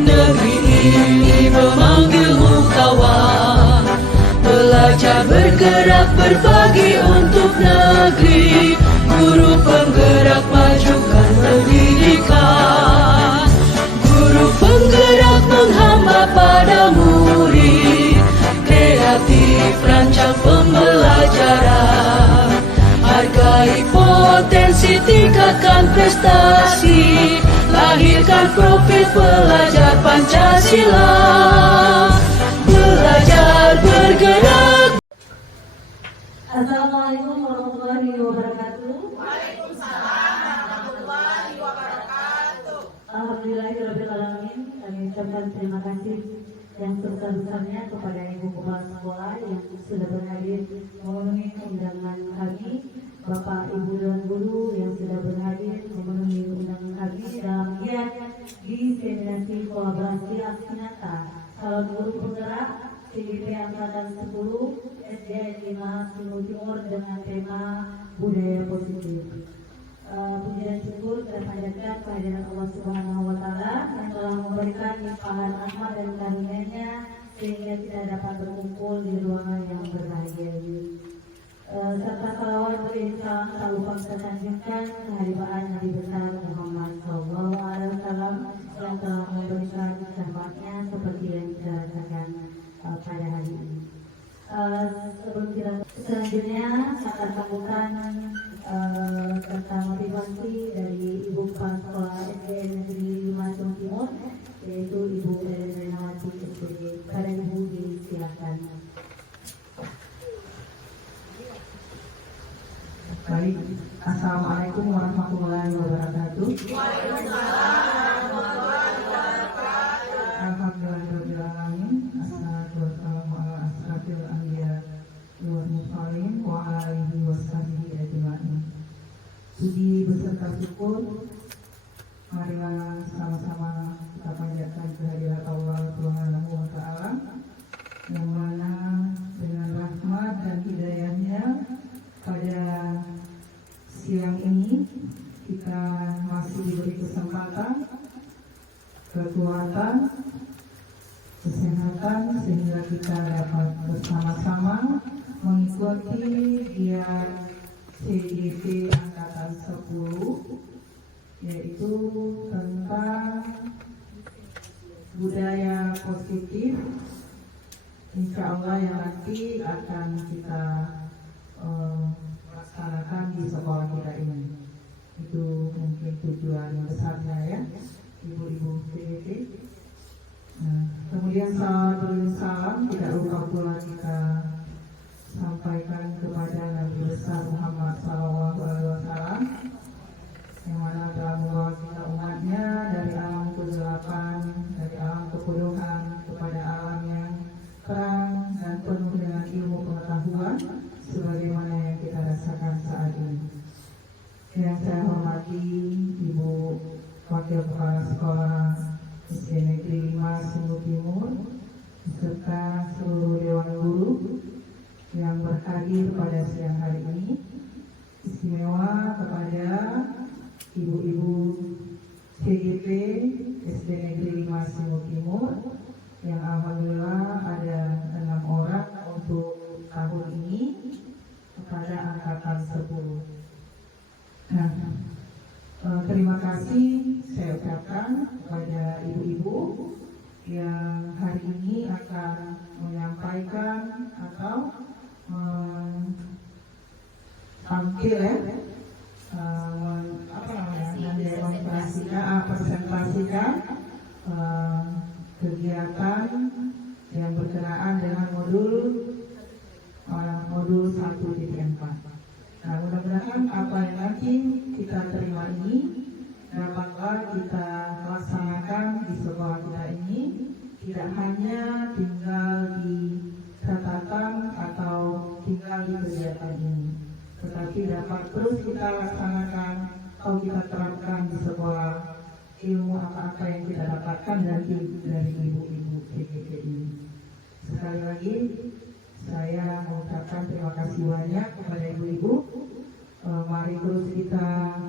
Negeri ini memanggilmu kawan, belajar bergerak berbagi untuk negeri. Guru penggerak majukan pendidikan, guru penggerak menghamba pada murid. Kreatif rancang pembelajaran, hargai potensi, tingkatkan prestasi, lahirkan profil pelajar Pancasila. Belajar bergerak. Assalamualaikum warahmatullahi wabarakatuh. Waalaikumsalam warahmatullahi wabarakatuh. Alhamdulillahirabbil alamin. Kami ucapkan terima kasih yang sebesar-besarnya kepada Ibu Kepala Sekolah yang sudah berhadir memenuhi undangan kami, Bapak Ibu dan Guru yang sudah berhadir memenuhi undangan kami dalam giat diseminasi kolaborasi aksi nyata calon guru penggerak CGP Angkatan 10 SDN 5 Timur Timur dengan tema budaya positif. Puji dan syukur terpanjatkan kehadiran Allah Subhanahu wa Ta'ala yang telah memberikan limpahan rahmat dan karunia-Nya sehingga kita dapat berkumpul di ruangan yang berbahagia ini. Serta salawat beriringan tak lupa kita sanjungkan kehadiran Nabi besar Muhammad SAW yang telah memberikan syafaatnya seperti yang kita rasakan pada hari ini. Sebelum kita selanjutnya akan sambungkan tentang motivasi dari Ibu Kepala Sekolah SDN Negeri 5 Timur Timur, yaitu Ibu Ellen Renawati SPG. Pada Ibu disilakan. Baik, Assalamualaikum warahmatullahi wabarakatuh. Waalaikumsalam warahmatullahi wabarakatuh. Alhamdulillahirabbil alamin. Assalatu wassalamu ala asrafil anbiya wal mursalin wa ala alihi washabihi ajmain. Puji beserta syukur, marilah sama-sama kita panjatkan kehadirat Allah Subhanahu wa Ta'ala yang mana dengan rahmat dan hidayahnya pada siang ini kita masih diberi kesempatan, kekuatan, kesehatan sehingga kita dapat bersama-sama mengikuti giat CGP Angkatan 10, yaitu tentang budaya positif. Insya Allah yang nanti akan kita laksanakan di sekolah kita ini. Itu mungkin tujuan besarnya ya, ibu-ibu CGP. Nah, kemudian salam tidak lupa pula kita sampaikan kepada Nabi besar Muhammad SAW yang mana telah membawa kita umatnya dari alam kegelapan, dari alam kebodohan kepada alam yang terang dan penuh dengan ilmu pengetahuan sebagaimana yang kita rasakan saat ini. Yang saya hormati Ibu Wakil Kepala Sekolah SD Negeri 5 Timur Timur beserta seluruh Dewan Guru yang berhadir pada siang hari ini, istimewa kepada ibu-ibu CGP SD Negeri 5 Timur Timur yang alhamdulillah ada 6 orang untuk tahun ini kepada angkatan 10. Nah, terima kasih saya ucapkan kepada ibu-ibu yang hari ini akan menyampaikan atau tampil ya, presentasikan kegiatan yang berkenaan dengan modul 1.4. Nah, mudah-mudahan apa yang nanti kita terima ini dapatlah kita laksanakan di sekolah kita ini, tidak hanya tinggal di catatan atau tinggal di kegiatan ini, tetapi dapat terus kita laksanakan atau kita terapkan di sekolah ilmu apa-apa yang kita dapatkan dari ibu-ibu CGP ini. Sekali lagi saya mengucapkan terima kasih banyak kepada ibu-ibu. Mari terus kita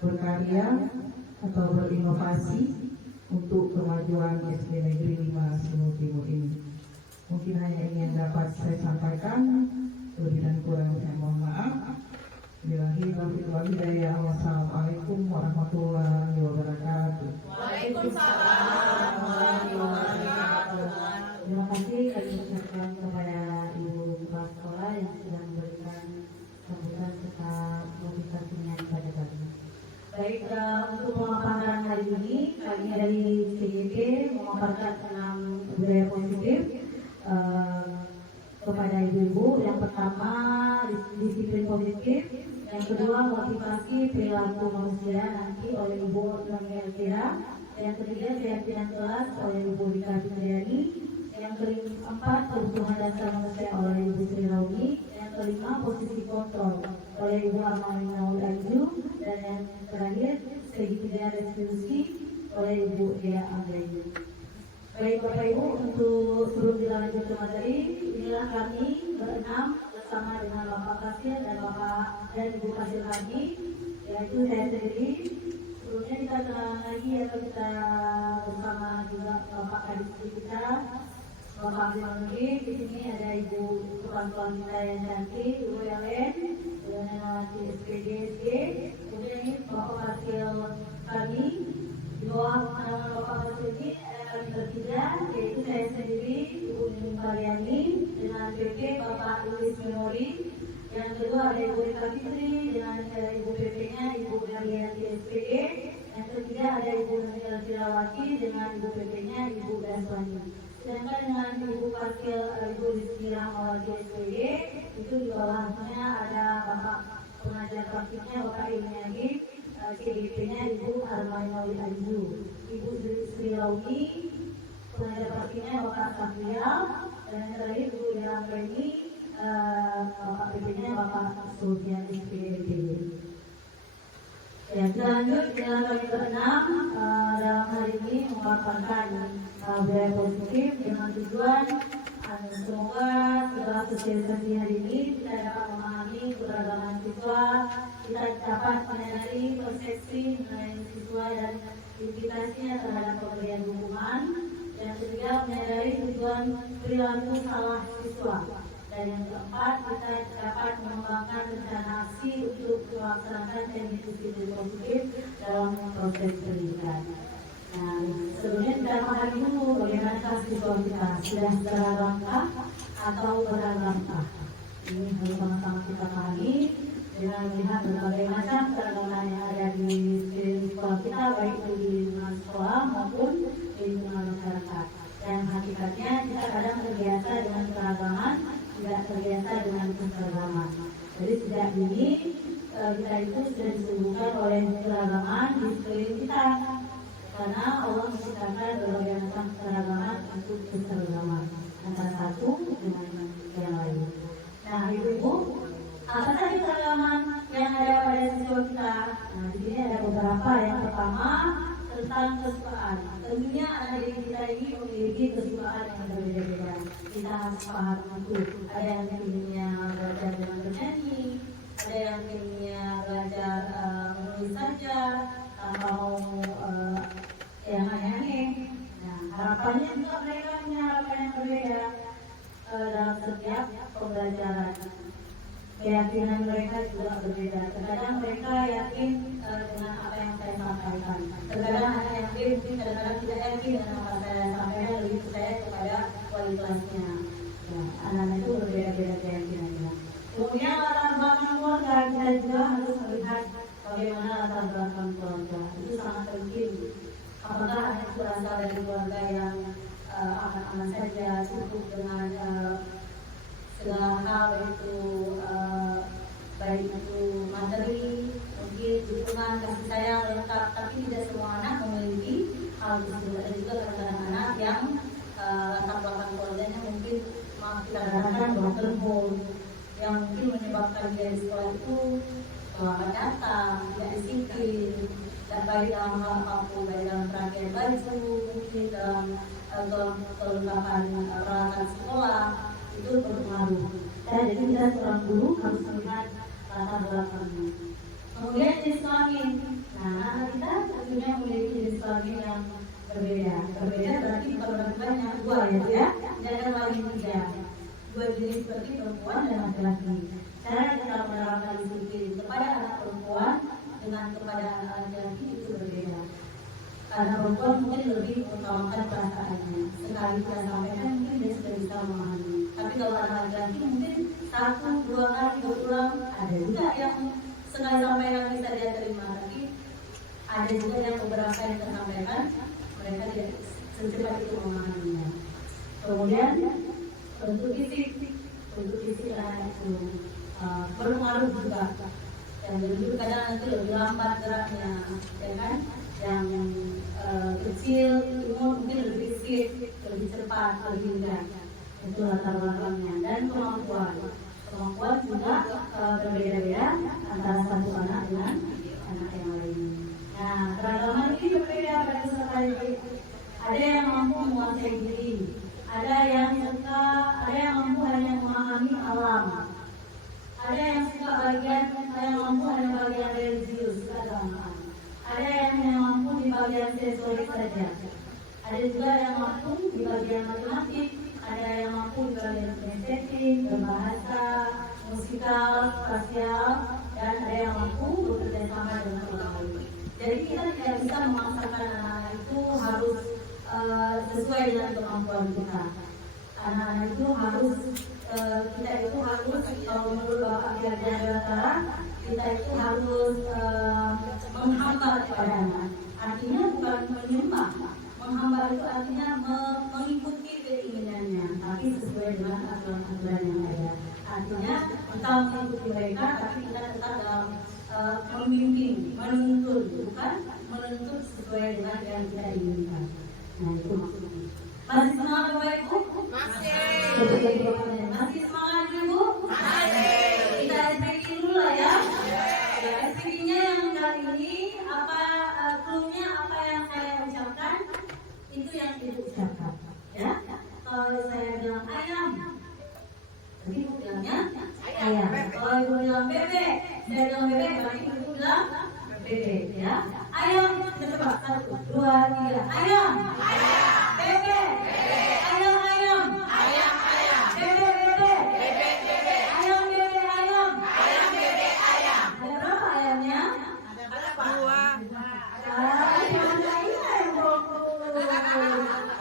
berkarya atau berinovasi untuk kemajuan kemajuan SD Negeri 5 Sumur Timur ini. Mungkin hanya ini yang dapat saya sampaikan. Lebih dan kurangnya mohon maaf. Wassalamualaikum warahmatullahi wabarakatuh. Waalaikumsalam warahmatullahi wabarakatuh. Terima kasih kami ucapkan kepada Ibu Kepala Sekolah yang sudah memberikan sambutan serta motivasinya kepada kami. Baik, untuk pemaparan hari ini, kami dari CGP memaparkan 6 budaya positif kepada ibu-ibu. Yang pertama, disiplin positif. Yang kedua, motivasi perilaku manusia nanti oleh Ibu Nomi Elvira. Yang ketiga, keyakinan kelas oleh Ibu Rika Fitriani. Yang keempat, kebutuhan dasar manusia oleh Ibu Sri Rauni. Yang kelima, posisi kontrol oleh Ibu Armalina Anju. Dan yang terakhir, segitiga restitusi oleh Ibu Dea Anggraini. Baik Bapak Ibu, untuk sebelum dilanjut ke materi, inilah kami berenam bersama dengan Bapak Kasir dan Bapak dan Ibu Kasir lagi, yaitu saya sendiri. Sebelumnya kita kenalan lagi atau kita bersama juga Bapak Kadis kita, Bapak Abdi. Di sini ada Ibu Kepala kita yang cantik, Ibu Yalen, dengan SPD. Kemudian ini Bapak Kasir kami. Di bawah naungan Bapak Kasir ini kami bertiga, yaitu saya sendiri, Ibu Nining Karyani, dengan PP Bapak Luis Memori. Yang kedua ada Ibu Rika Fitri dengan Ibu PP-nya Ibu Galia SPD. Yang ketiga ada Ibu Nuril Firawati dengan Ibu PP-nya Ibu Daswani. Sedangkan dengan Ibu Wakil Ibu Rizky Rahmawati SPD, itu di bawahnya ada Bapak pengajar praktiknya Bapak Ilmiadi, CDP-nya Ibu Armainawi Anju, Ibu Sri Rauni, pengajar praktiknya Bapak Safrial, dan yang terakhir Ibu Dea Anggraini, Bapak PP-nya Bapak Sultan SPD. Ya, lanjut dengan kami berenam dalam hari ini memaparkan budaya positif dengan tujuan semoga setelah sosialisasi hari ini kita dapat memahami keberagaman siswa, kita dapat menyadari persepsi mengenai siswa dan implikasinya terhadap pemberian hukuman. Yang ketiga, menyadari tujuan perilaku salah siswa. Dan yang keempat, kita dapat mengembangkan rencana aksi untuk melaksanakan disiplin positif dalam proses pendidikan. Nah, sebelumnya kita pahami dulu bagaimana siswa kita sudah seragaмкah atau beragamkah. Ini harus sama-sama kita pahami dengan melihat berbagai macam keragaman yang ada di sekolah kita, baik di lingkungan sekolah maupun di lingkungan masyarakat. Dan hakikatnya kita kadang terbiasa dengan keragaman, tidak terbiasa dengan keseragaman. Jadi sejak dini kita itu sudah disuguhkan oleh keragaman di sekeliling kita, karena Allah menciptakan berbagai macam keragaman untuk keseragaman antara satu dengan yang lain. Nah, ibu-ibu, apa saja keragaman yang ada pada siswa kita? Nah, di sini ada beberapa. Yang pertama tentang kesukaan. Tentunya anak didik kita ini memiliki kesukaan yang berbeda-beda. Kita harus paham itu. Ada yang inginnya belajar dengan bernyanyi, ada yang inginnya belajar menulis saja, atau yang aneh-aneh. Nah, harapannya juga mereka punya harapan yang berbeda dalam setiap pembelajaran. Keyakinan mereka juga berbeda. Terkadang mereka yakin dengan apa yang saya sampaikan. Terkadang anak yang mungkin kadang-kadang tidak yakin dengan apa saya sampaikan, lebih percaya kepada wali kelasnya. Nah, anak-anak itu berbeda-beda keyakinannya. Kemudian latar belakang keluarga, kita juga harus melihat bagaimana latar belakang keluarga. Itu sangat penting. Apakah anak itu berasal dari keluarga yang aman-aman saja, cukup dengan segala hal, itu baik itu materi, mungkin dukungan, kasih sayang lengkap, tapi tidak semua anak memiliki hal tersebut. Ada juga kadang-kadang anak yang latar belakang keluarganya mungkin kita katakan broken home, yang mungkin menyebabkan dia di sekolah itu terlambat datang, tidak disiplin, dan baik dalam hal apapun, baik dalam perhatian baju, mungkin dalam kelengkapan peralatan sekolah, itu berpengaruh. Jadi kita seorang guru harus melihat latar belakangnya. Kemudian jenis kelamin. Nah, anak kita tentunya memiliki jenis kelamin yang Berbeda berarti bukan orang tuanya dua ya, jangan lagi tiga. Dua jenis seperti perempuan dan laki-laki. Cara kita menerapkan disiplin kepada anak perempuan dengan kepada anak laki-laki itu berbeda. Karena perempuan mungkin lebih mengutamakan perasaannya. Sekali kita sampaikan mungkin dia sudah bisa memahami. Tapi kalau anak laki-laki mungkin 1-2 kali berulang. Ada juga yang sekali sampaikan bisa dia terima, tapi ada juga yang beberapa yang tersampaikan mereka tidak secepat itu memahaminya. Kemudian untuk fisik anak itu berpengaruh juga. Yang lebih kadang nanti lebih lambat geraknya, ya kan? Yang kecil mungkin lebih fisik, lebih cepat, lebih mudah. Itu latar belakangnya. Dan kemampuan juga berbeda-beda antara satu anak dengan anak yang lain. Nah, keragaman ini berbeda pada peserta didik. Ada yang mampu menguasai diri, ada yang mampu hanya memahami alam, ada yang suka yang mampu hanya bagian religius keagamaan, ada yang hanya mampu di bagian sensorik saja, ada juga yang mampu di bagian matematik, ada yang mampu di bagian estetik, berbahasa, musikal, spasial, dan ada yang mampu bekerja sama dengan orang lain. Jadi kita tidak bisa memaksakan anak-anak itu harus sesuai dengan kemampuan kita. Anak-anak itu harus kalau menurut Bapak Dirjen Dewantara, kita itu harus menghamba kepada anak. Artinya bukan menyembah. Menghamba itu artinya mengikuti keinginannya, tapi sesuai dengan aturan-aturan yang ada. Artinya kita mengikuti mereka, tapi kita tetap dalam memimpin, menuntun, bukan menuntut sesuai dengan yang kita inginkan. Nah, itu maksudnya. Masih semangat Bapak Ibu? Masih semangat Ibu? Kita SPG dulu lah ya. SPG-nya yang kali ini clue-nya apa yang saya ucapkan, itu yang Ibu ucapkan. Ya. Kalau saya bilang ayam, jadi Ibu bilangnya ayam. Kalau Ibu bilang bebek, saya bilang bebek, berarti Ibu bilang bebek ya. Ayam, coba 1, 2, 3. Ayam. Bebek. Ayam. Bebek. Ayam. Ada berapa ayamnya? Ada berapa? 2.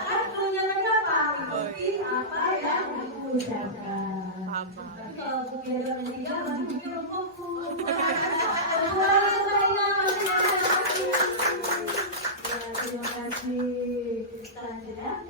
Kan punya berapa? Ikuti apa yang diucapkan. Tapi kalau punya 3, berarti punya buku. Terima kasih. Selanjutnya.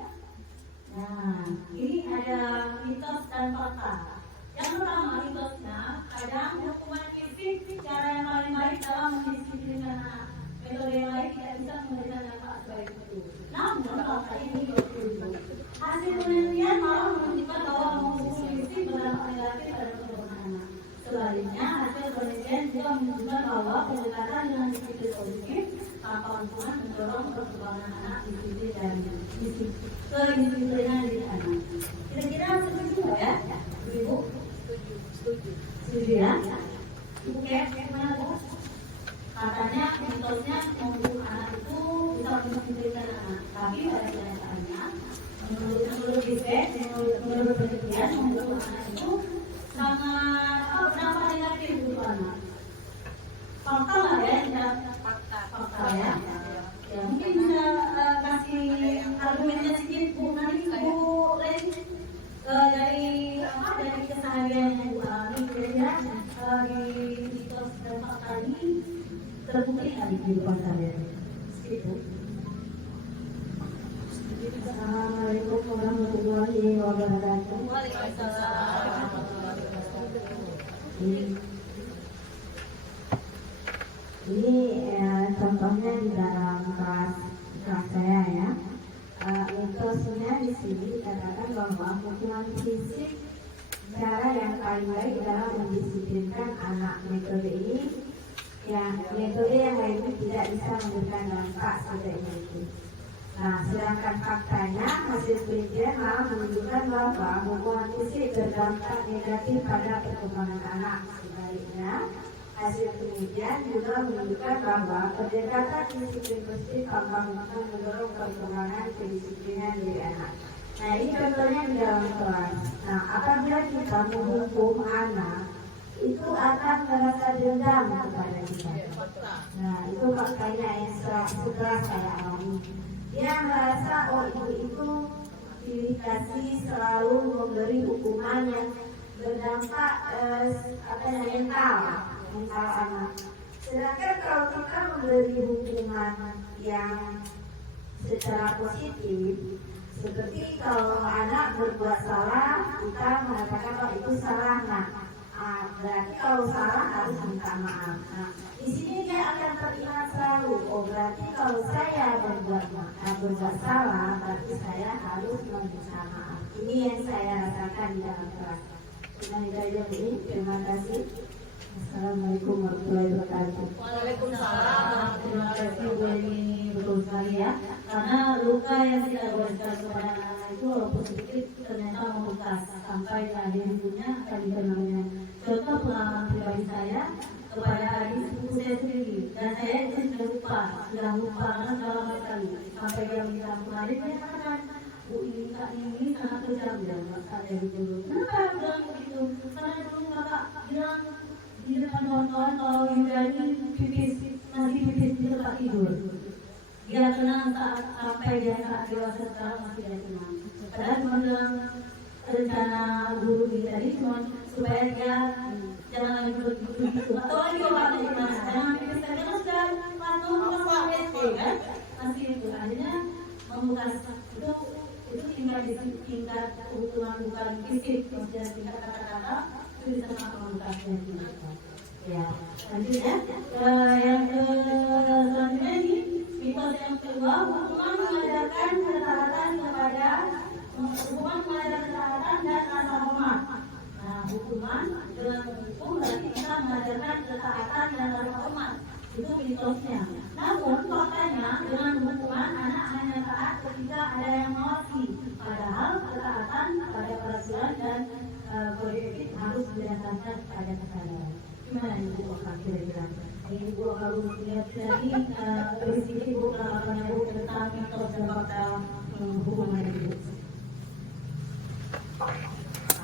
Nah, ini ada mitos dan fakta. Yang pertama mitosnya, kadang hukuman fisik cara yang paling baik dalam mendisiplinkan anak. Metode yang lain tidak bisa memberikan dampak sebaik itu. Namun fakta ini berbeda. Hasil penelitian malah menunjukkan bahwa menghukum fisik berdampak negatif pada perkembangan anak. Sebaliknya, hasil penelitian juga menunjukkan bahwa pendekatan dengan disiplin positif tanpa hukuman mendorong perkembangan anak disiplin dan kedisiplinan diri anak. Kira-kira setuju nggak ya, Ibu? Setuju ya? Ibu gimana Bu? Katanya mitosnya menghukum anak itu bisa mendisiplinkan anak, tapi pada kenyataannya menurut riset, menurut penelitian menghukum anak itu sangat berdampak negatif untuk anak. Fakta lah ya, fakta ya. Ya mungkin bisa kasih argumennya sedikit Bu, nanti Bu Len dari keseharian yang Bu alami kira-kira di mitos dan fakta ini terbukti nggak di kehidupan kalian? Sedikit Bu. Assalamualaikum warahmatullahi wabarakatuh. Waalaikumsalam. Ini contohnya di dalam kelas saya ya. Mitosnya di sini dikatakan bahwa hukuman fisik cara yang paling baik dalam mendisiplinkan anak. Metode yang lainnya tidak bisa memberikan dampak seperti itu. Nah, sedangkan faktanya hasil penelitian malah menunjukkan bahwa hukuman fisik berdampak negatif pada perkembangan anak. Sebaliknya, Hasil penelitian juga menunjukkan bahwa pendekatan disiplin positif gampang mendorong perkembangan kedisiplinan dari anak. Nah, ini contohnya di dalam kelas. Nah, apabila kita menghukum anak, itu akan merasa dendam kepada kita. Nah, itu faktanya yang setelah saya alami. Dia merasa, oh ibu itu pilih kasih selalu memberi hukuman yang berdampak mental anak. Sedangkan kalau kita memberi hukuman yang secara positif, seperti kalau anak berbuat salah, kita mengatakan bahwa itu salah, berarti kalau salah harus minta maaf. Nah, di sini dia akan teringat selalu, oh berarti kalau saya berbuat salah, berarti saya harus meminta maaf. Ini yang saya rasakan di dalam kelas. Terima kasih. Assalamualaikum warahmatullahi wabarakatuh. Waalaikumsalam. Terima kasih Bu Eni, betul sekali ya. Karena luka yang kita berikan kepada anak itu walaupun sedikit ternyata membekas sampai akhir hidupnya akan dikenalnya. Contoh pengalaman pribadi saya kepada adik sepupu saya sendiri, dan saya itu sudah lupa karena sudah lama sekali. Sampai dia minta ampun adik, dia katakan, Bu ini kak ini sangat kejam ya, ada gitu. Kenapa bilang begitu? Karena dulu kakak bilang di depan kawan-kawan kalau Yudani masih pipis di tempat tidur. Dia tenang sampai dia saat dewasa sekarang masih dia tenang. Padahal cuma dalam rencana guru ini tadi cuma supaya dia jangan lagi begitu. Atau lagi bapaknya gimana? Jangan pipis saja kan sudah patung sama SD kan? Masih itu akhirnya membuka itu tingkat kebutuhan bukan fisik, kemudian tingkat kata-kata itu bisa sangat membukakan ya. Lanjut ya. Yang selanjutnya ini mitos yang kedua, hukuman mengajarkan ketaatan dan rasa hormat. Nah, hukuman dengan menghukum berarti kita mengajarkan ketaatan dan rasa hormat. Itu mitosnya. Namun faktanya dengan hukuman anak hanya taat ketika ada yang mengawasi. Padahal ketaatan pada peraturan dan kode etik harus berdasarkan pada kesadaran. Gimana Ibu akan kira-kira? Ibu kalau melihat tadi sedikit Ibu pengalaman Ibu tentang mitos dan fakta hukuman Ibu.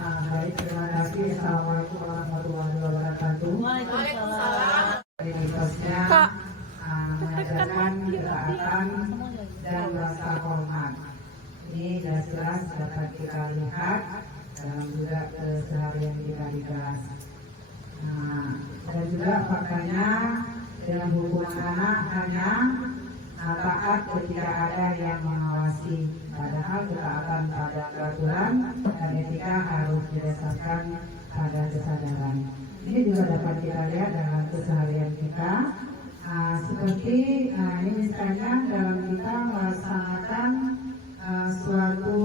Baik, terima kasih. Assalamualaikum warahmatullahi wabarakatuh. Waalaikumsalam. Mitosnya mengajarkan ketaatan dan rasa hormat. Ini jelas-jelas dapat kita lihat dalam juga keseharian kita di kelas. Dan juga faktanya dengan hukuman anak hanya taat ketika ada yang mengawasi. Padahal ketaatan pada peraturan dan etika harus didasarkan pada kesadaran. Ini juga dapat kita lihat dalam keseharian kita. Seperti ini misalnya dalam kita melaksanakan suatu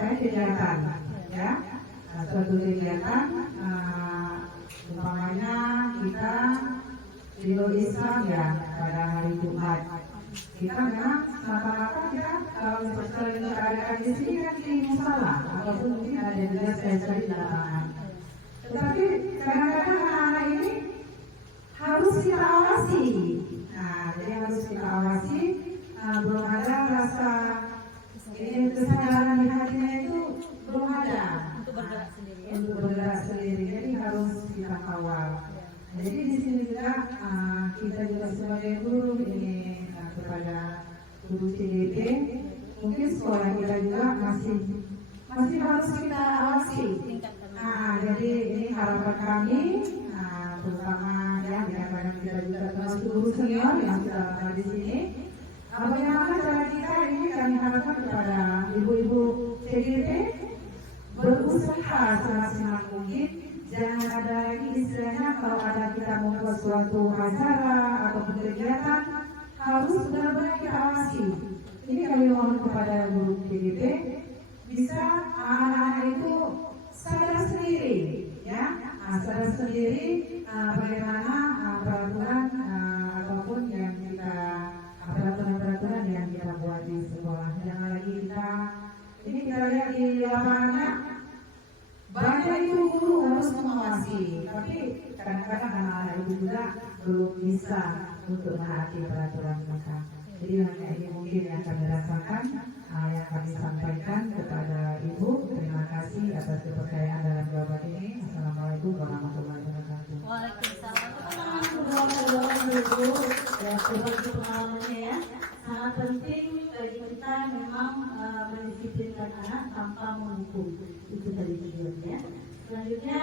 kegiatan, ya, suatu kegiatan, umpamanya kita di Islam ya pada hari Jumat. Kita memang mata-mata kita kalau seperti keadaan di sini kan di musola ataupun mungkin ada juga sekali di lapangan. Tetapi kadang-kadang anak-anak ini harus kita awasi. Nah, jadi harus kita awasi. Belum ada rasa kesadaran di hatinya itu belum ada untuk bergerak sendiri. Jadi harus kita kawal. Jadi di sini juga kita juga sebagai guru ini kepada guru CDP, mungkin sekolah kita juga masih harus kita awasi. Jadi ini harapan kami, terutama ya kadang-kadang kita juga termasuk guru senior yang sudah lama di sini. Bagaimana cara kita ini kami harapkan kepada ibu-ibu CDP berusaha semaksimal mungkin. Jangan ada lagi istilahnya kalau ada kita membuat suatu acara atau kegiatan harus benar-benar kita awasi. Ini kami mohon kepada guru PDB bisa anak-anak itu sadar sendiri, ya, sadar sendiri bagaimana peraturan ataupun yang kita peraturan yang kita buat di sekolah. Jangan lagi kita lihat di lapangannya banyak itu guru harus mengawasi, tapi kadang-kadang anak-anak itu juga belum bisa untuk menaati peraturan mereka. Jadi hanya ini mungkin yang kami rasakan, yang kami sampaikan kepada Ibu. Terima kasih atas kepercayaan dalam jawaban ini. Assalamualaikum warahmatullahi wabarakatuh. Waalaikumsalam. Ya, seperti pengalamannya ya, sangat penting bagi kita memang mendisiplinkan anak tanpa menghukum. Itu tadi tujuannya. Selanjutnya,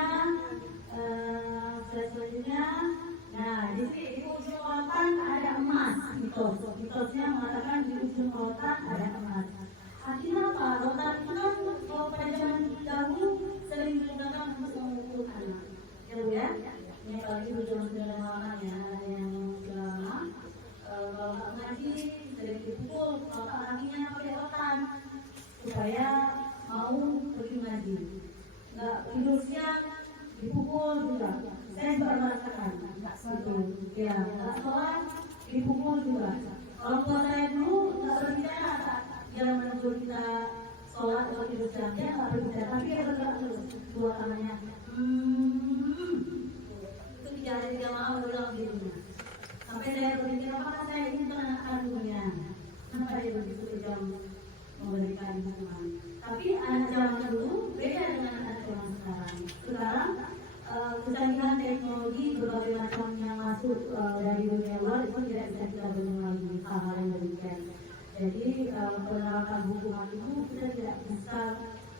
nah di sini di ujung rotan ada emas. Mitosnya mengatakan di ujung rotan ada emas. Artinya apa? Rotan itu kan kalau pada zaman dahulu sering digunakan untuk mengukur anak. Ya Bu ya. Ini apalagi di zaman lama ya, yang lama kalau nggak ngaji sering dipukul kalau anaknya pakai rotan supaya mau pergi ngaji. Nggak tidur siang dipukul juga. Saya juga merasakan itu. Ya, nggak sholat dipukul juga. Orang tua saya dulu nggak berbicara saat dia menegur kita sholat atau tidur siang, dia nggak berbicara, tapi dia bergerak terus dua tangannya. Itu bicara dia mau ulang dirinya. Sampai saya berpikir apakah saya ini anak kandungnya? Kenapa dia begitu kejam memberikan hukuman? Tapi anak zaman dulu beda dengan anak zaman sekarang. Sekarang kecanggihan teknologi berbagai macam yang masuk dari dunia luar itu tidak bisa kita bendung lagi hal-hal yang demikian. Jadi penerapan hukuman itu kita tidak bisa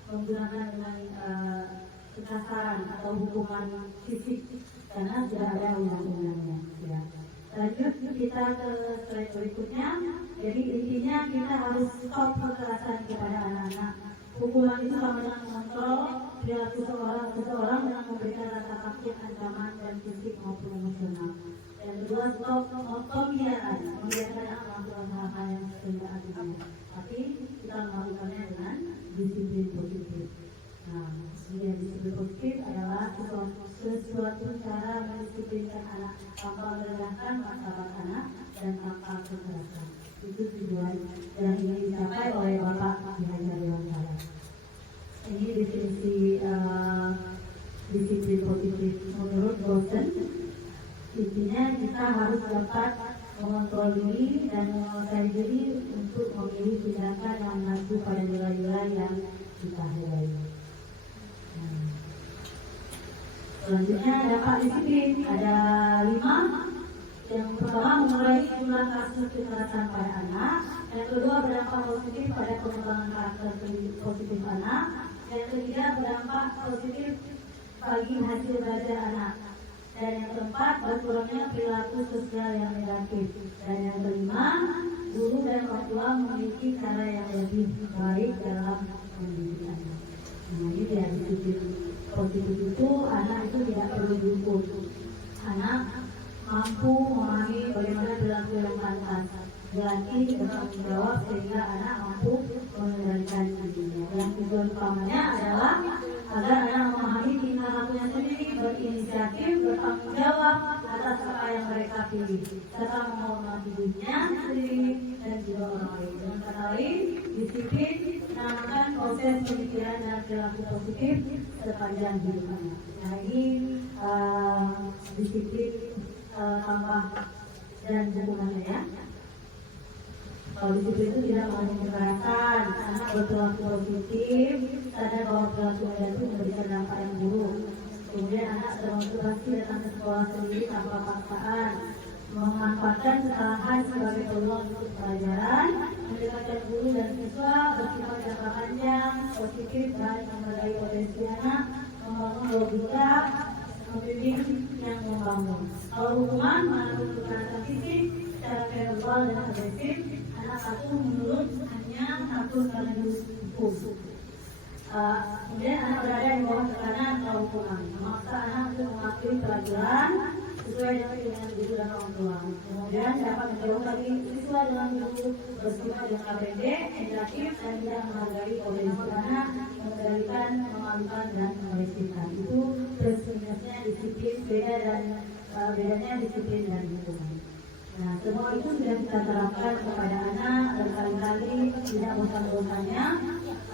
menggunakan dengan kekasaran atau hukuman fisik karena sudah ada undang-undangnya. Ya. Lanjut kita ke slide berikutnya. Jadi intinya kita harus stop kekerasan kepada anak-anak. Hukuman itu sama dengan mengontrol perilaku seseorang dengan memberikan rasa takut, ancaman dan fisik maupun emosional. Dan kedua, stop pembiaran, membiarkan anak melakukan hal-hal yang tidak adil. Tapi kita melakukannya dengan disiplin positif. Nah, disiplin positif adalah sesuatu cara mendisiplinkan anak tanpa merendahkan martabat anak dan tanpa kekerasan. Itu tujuan yang ingin dicapai oleh Bapak Dihajar Dewantara. Ini definisi disiplin positif menurut Gosen. Intinya kita harus dapat mengontrol diri dan menguasai diri untuk memilih tindakan yang mengacu pada nilai-nilai yang kita hargai. Selanjutnya dampak disiplin ada 5. Yang pertama, mengurangi jumlah kasus kekerasan pada anak. Yang kedua, berdampak positif pada pengembangan karakter positif anak. Yang ketiga, berdampak positif bagi hasil belajar anak. Dan yang keempat, berkurangnya perilaku sosial yang negatif. Dan yang kelima, guru dan orang tua memiliki cara yang lebih baik dalam mendidik anak. Nah, ini dia disiplin positif itu, anak itu tidak perlu dihukum. Anak mampu memahami bagaimana perilaku yang pantas, berarti bertanggung jawab sehingga anak mampu mengendalikan dirinya. Yang tujuan utamanya adalah agar anak memahami tingkah lakunya sendiri, berinisiatif, bertanggung jawab atas apa yang mereka pilih, serta menghormati dirinya sendiri dan juga orang lain. Dengan kata lain, disiplin menanamkan proses pemikiran dan perilaku positif sepanjang hidup anak. Nah, ini disiplin tambah dan hukumannya ya. Kalau disiplin itu tidak mengandung kekerasan, anak berperilaku positif, sadar bahwa perilaku negatif memberikan dampak yang buruk. Kemudian anak termotivasi datang ke sekolah sendiri tanpa paksaan, memanfaatkan kesalahan sebagai peluang untuk pelajaran, mendekatkan guru dan siswa, bersifat jangka panjang, positif dan menghargai potensi anak, membangun logika, membimbing yang membangun. Kalau hukuman mengandung kekerasan fisik secara verbal dan agresif, anak patuh menurut hanya takut karena dihukum. Kemudian anak berada di bawah tekanan atau hukuman, memaksa anak untuk mematuhi pelajaran sesuai dengan guru dan orang tua. Kemudian dapat menjauhkan siswa dengan guru bersifat jangka pendek, negatif dan tidak menghargai potensi anak, mengendalikan, memalukan dan melecehkan. Itu plus minusnya disiplin bedanya disiplin dan hukuman. Nah, semua itu sudah kita terapkan kepada anak dan kali-kali tidak bosan-bosannya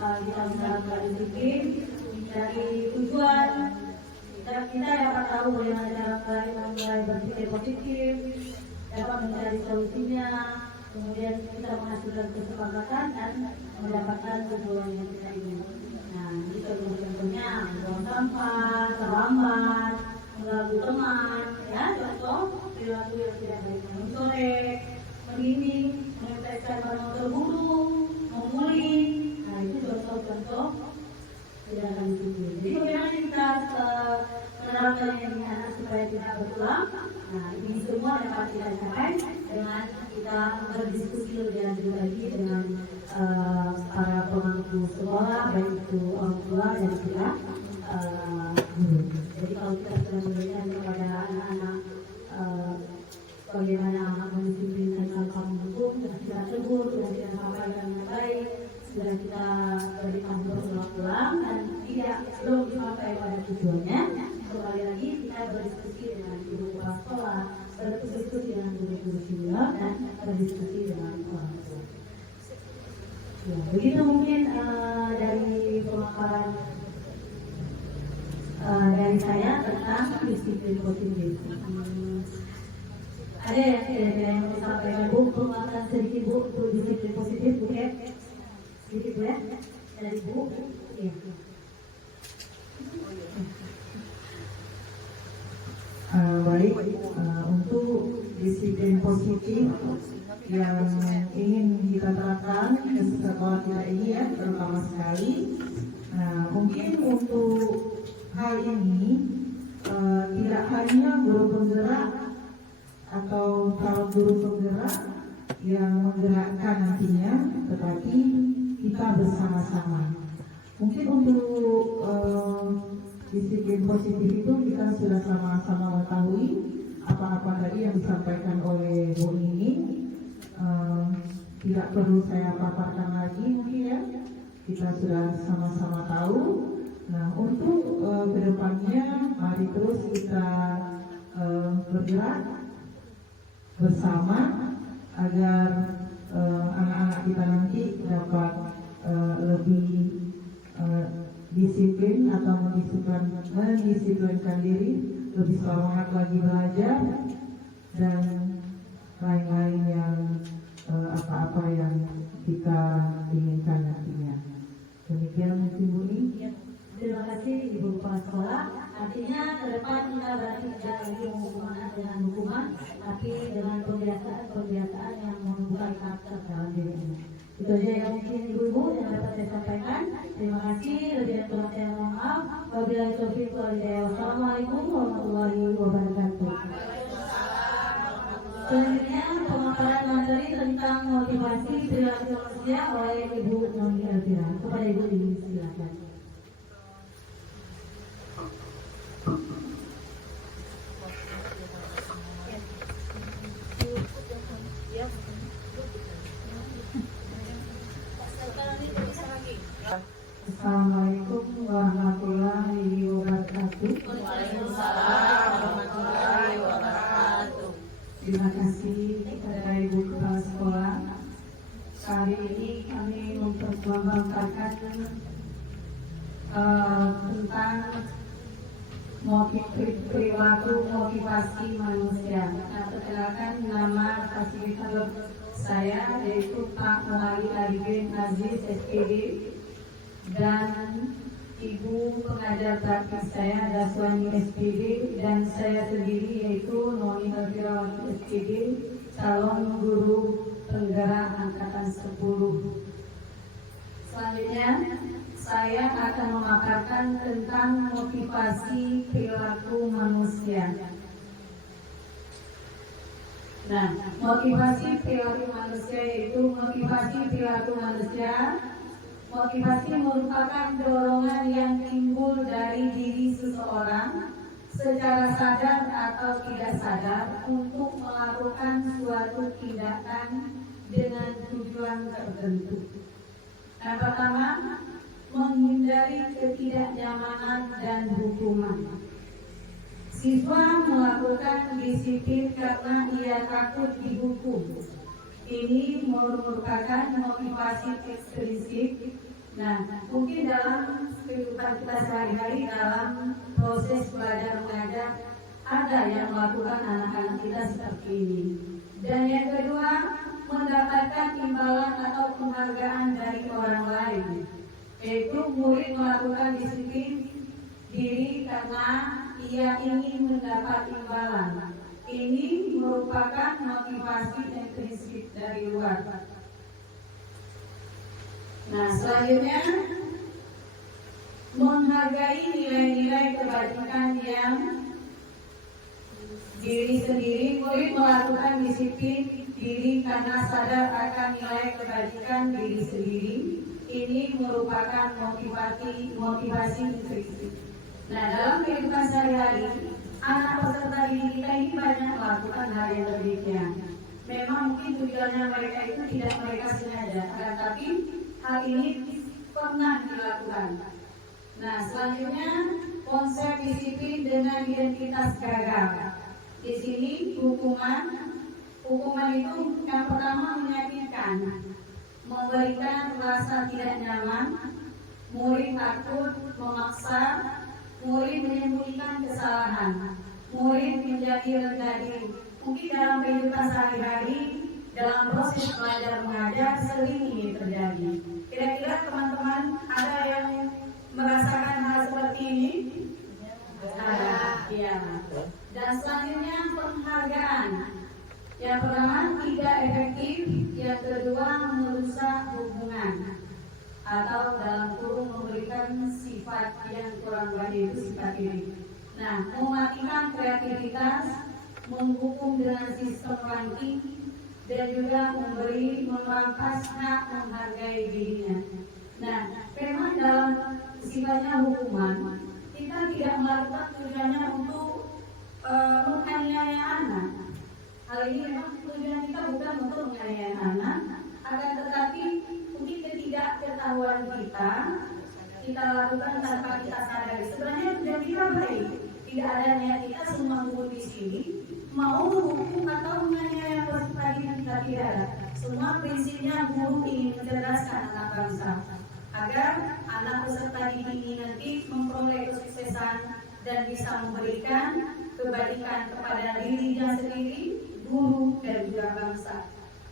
kita menerapkan disiplin dari tujuan kita dapat tahu bagaimana cara mulai berpikir positif, dapat mencari solusinya, kemudian kita menghasilkan kesepakatan dan mendapatkan tujuan yang kita inginkan. Nah, itu contohnya buang sampah, terlambat, mengganggu teman, ya contoh perilaku yang tidak baik, mencorek, menggini, menempelkan barang terburu, memuli. Nah, itu contoh-contoh tindakan disiplin. Jadi bagaimana kita menerapkannya di anak supaya tidak berulang? Nah, ini semua dapat kita capai dengan kita berdiskusi lebih lanjut lagi dengan para pemangku sekolah, baik itu orang tua dan kita guru. Jadi kalau kita sudah memberikan kepada anak-anak bagaimana mendisiplinkan kamu hukum, sudah kita tegur, sudah kita sampaikan dengan baik, sudah kita berikan berulang-ulang dan belum sampai pada tujuannya. Kembali lagi kita berdiskusi dengan guru kepala sekolah, berdiskusi dengan guru-guru senior dan berdiskusi dengan orang tua. Ya, begitu mungkin dari pemaparan dari saya tentang disiplin positif. Ada yang kira-kira yang mau disampaikan Bu, pemaparan sedikit Bu untuk disiplin positif, Bu ya? Sedikit Bu ya? Dari Bu? Iya. Baik, untuk disiplin positif yang ingin kita terapkan di sekolah kita ini ya, terutama sekali. Nah, mungkin untuk hal ini tidak hanya guru penggerak atau calon guru penggerak yang menggerakkan nantinya, tetapi kita bersama-sama. Mungkin untuk disiplin positif itu kita sudah sama-sama mengetahui apa-apa tadi yang disampaikan oleh Bu Nini. Tidak perlu saya paparkan lagi mungkin ya, kita sudah sama-sama tahu. Nah, untuk kedepannya mari terus kita bergerak bersama agar anak-anak kita nanti dapat lebih disiplin atau mendisiplinkan diri, lebih semangat lagi belajar dan lain-lain yang apa-apa yang kita inginkan nantinya. Demikian mungkin Bu Ni. Terima kasih Ibu Kepala Sekolah. Artinya ke depan kita berarti tidak lagi menghukum dengan hukuman, tapi dengan pembiasaan yang menumbuhkan karakter dalam dirinya. Itu aja yang mungkin Ibu-Ibu yang dapat saya sampaikan. Terima kasih. Lebih dan kurang saya mohon maaf. Wabillahi taufiq wal hidayah. Wassalamualaikum warahmatullahi wabarakatuh. Selanjutnya pemaparan materi tentang motivasi perilaku manusia oleh Ibu Noni Elvira. Kepada Ibu silakan. Assalamualaikum warahmatullahi wabarakatuh. Waalaikumsalam warahmatullahi wabarakatuh. Terima kasih kepada Ibu Kepala Sekolah. Kali ini kami memperkenalkan tentang perilaku motivasi manusia. Nah, perkenalkan nama fasilitator saya yaitu Pak Muhammad Arifin Aziz SPD dan Ibu pengajar praktik saya Daswani SPD dan saya sendiri yaitu Noni Elvira SPD, calon guru penggerak angkatan 10. Selanjutnya saya akan memaparkan tentang motivasi perilaku manusia. Nah, motivasi perilaku manusia yaitu motivasi merupakan dorongan yang timbul dari diri seseorang secara sadar atau tidak sadar untuk melakukan suatu tindakan dengan tujuan tertentu. Yang pertama, menghindari ketidaknyamanan dan hukuman. Siswa melakukan disiplin karena ia takut dihukum. Ini merupakan motivasi eksplisit. Nah, mungkin dalam kehidupan kita sehari-hari dalam proses belajar mengajar ada yang melakukan anak-anak kita seperti ini. Dan yang kedua, mendapatkan imbalan atau penghargaan dari orang lain, yaitu murid melakukan disiplin diri karena ia ingin mendapat imbalan. Ini merupakan motivasi dan prinsip dari luar. Nah, selanjutnya menghargai nilai-nilai kebajikan yang diri sendiri. Murid melakukan disiplin diri karena sadar akan nilai kebajikan diri sendiri. Ini merupakan motivasi intrinsik. Nah, dalam kehidupan sehari-hari, anak peserta didik kita ini banyak melakukan hal yang demikian. Memang mungkin tujuannya mereka itu tidak mereka sengaja, tapi hal ini pernah dilakukan. Nah, selanjutnya konsep disiplin dengan identitas gagal. Di sini hukuman itu yang pertama menyakitkan, memberikan rasa tidak nyaman, murid takut, memaksa, murid menyembunyikan kesalahan, murid menjadi rendah diri. Mungkin dalam kehidupan sehari-hari, dalam proses belajar mengajar sering ini terjadi. Kira-kira teman-teman ada yang merasakan hal seperti ini? Ada, ya. Dan selanjutnya penghargaan. Yang pertama tidak efektif, yang kedua merusak hubungan, atau dalam kurung memberikan sifat yang kurang baik, itu sifat diri. Nah, mematikan kreativitas, menghukum dengan sistem ranking, dan juga merampas hak menghargai dirinya. Nah, memang dalam sifatnya hukuman, kita tidak melakukan tujuannya untuk menganiaya anak. Hal ini memang tujuan kita bukan untuk menganiaya anak, akan tetapi mungkin ketidaktahuan kita lakukan tanpa kita sadari. Sebenarnya tujuan kita baik, tidak ada niat kita semua guru di sini mau menghukum atau menganiaya peserta didik kita, tidak ada. Semua prinsipnya guru ingin mencerdaskan anak bangsa agar anak peserta didik ini nanti memperoleh kesuksesan dan bisa memberikan kebaikan kepada dirinya sendiri, guru, dan juga bangsa.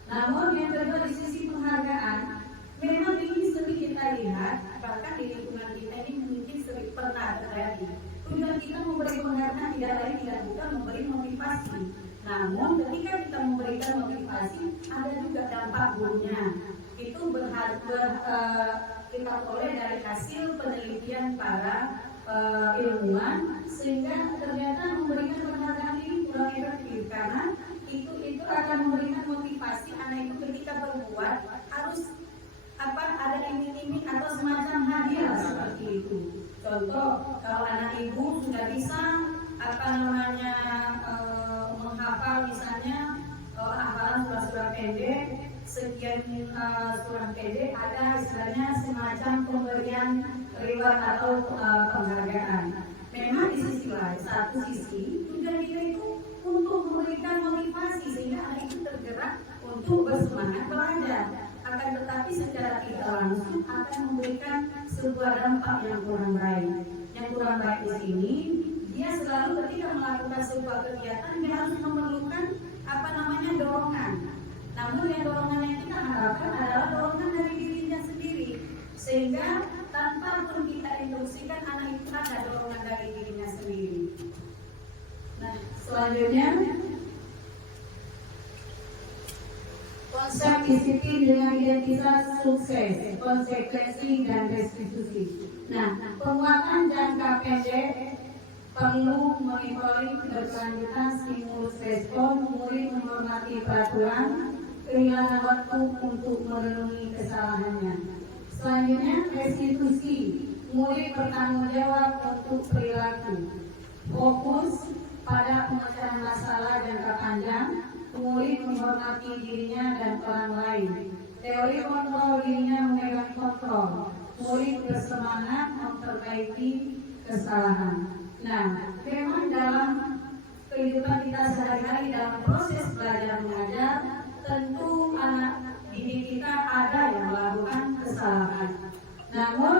Namun yang kedua, di sisi penghargaan, memang ini sering kita lihat, bahkan di lingkungan kita ini mungkin sering pernah terjadi. Tujuan kita memberi penghargaan tidak lain tidak bukan memberi motivasi. Namun ketika kita memberikan motivasi, ada juga dampak buruknya. Itu kita peroleh dari hasil penelitian para ilmuwan, sehingga ternyata memberikan penghargaan ini kurang efektif karena itu akan memberikan motivasi anak itu ketika berbuat harus ada iming-iming atau semacam hadiah seperti itu. Contoh, kalau anak ibu sudah bisa menghafal misalnya hafalan surah-surah pendek, sekian surah pendek, ada istilahnya semacam pemberian reward atau penghargaan. Memang di sisi lain, satu sisi tujuan kita itu untuk memberikan motivasi sehingga anak itu tergerak untuk bersemangat belajar. Akan tetapi secara tidak langsung akan memberikan sebuah dampak yang kurang baik. Yang kurang baik di sini, dia selalu ketika melakukan sebuah kegiatan dia harus memerlukan dorongan. Namun yang dorongan yang kita harapkan adalah dorongan dari dirinya sendiri, sehingga tanpa pun kita instruksikan anak itu ada dorongan dari dirinya sendiri. Nah, selanjutnya konsep disiplin dengan identitas sukses, konsekuensi dan restitusi. Nah, penguatan jangka pendek perlu monitoring berkelanjutan, stimulus respon, murid menghormati peraturan, kehilangan waktu untuk merenungi kesalahannya. Selanjutnya restitusi, murid bertanggung jawab untuk perilaku, fokus pada pemecahan masalah jangka panjang, murid menghormati dirinya dan orang lain. Teori kontrol dirinya memegang kontrol, murid bersemangat memperbaiki kesalahan. Nah, memang dalam kehidupan kita sehari-hari dalam proses belajar mengajar, tentu anak didik kita ada yang melakukan kesalahan. Namun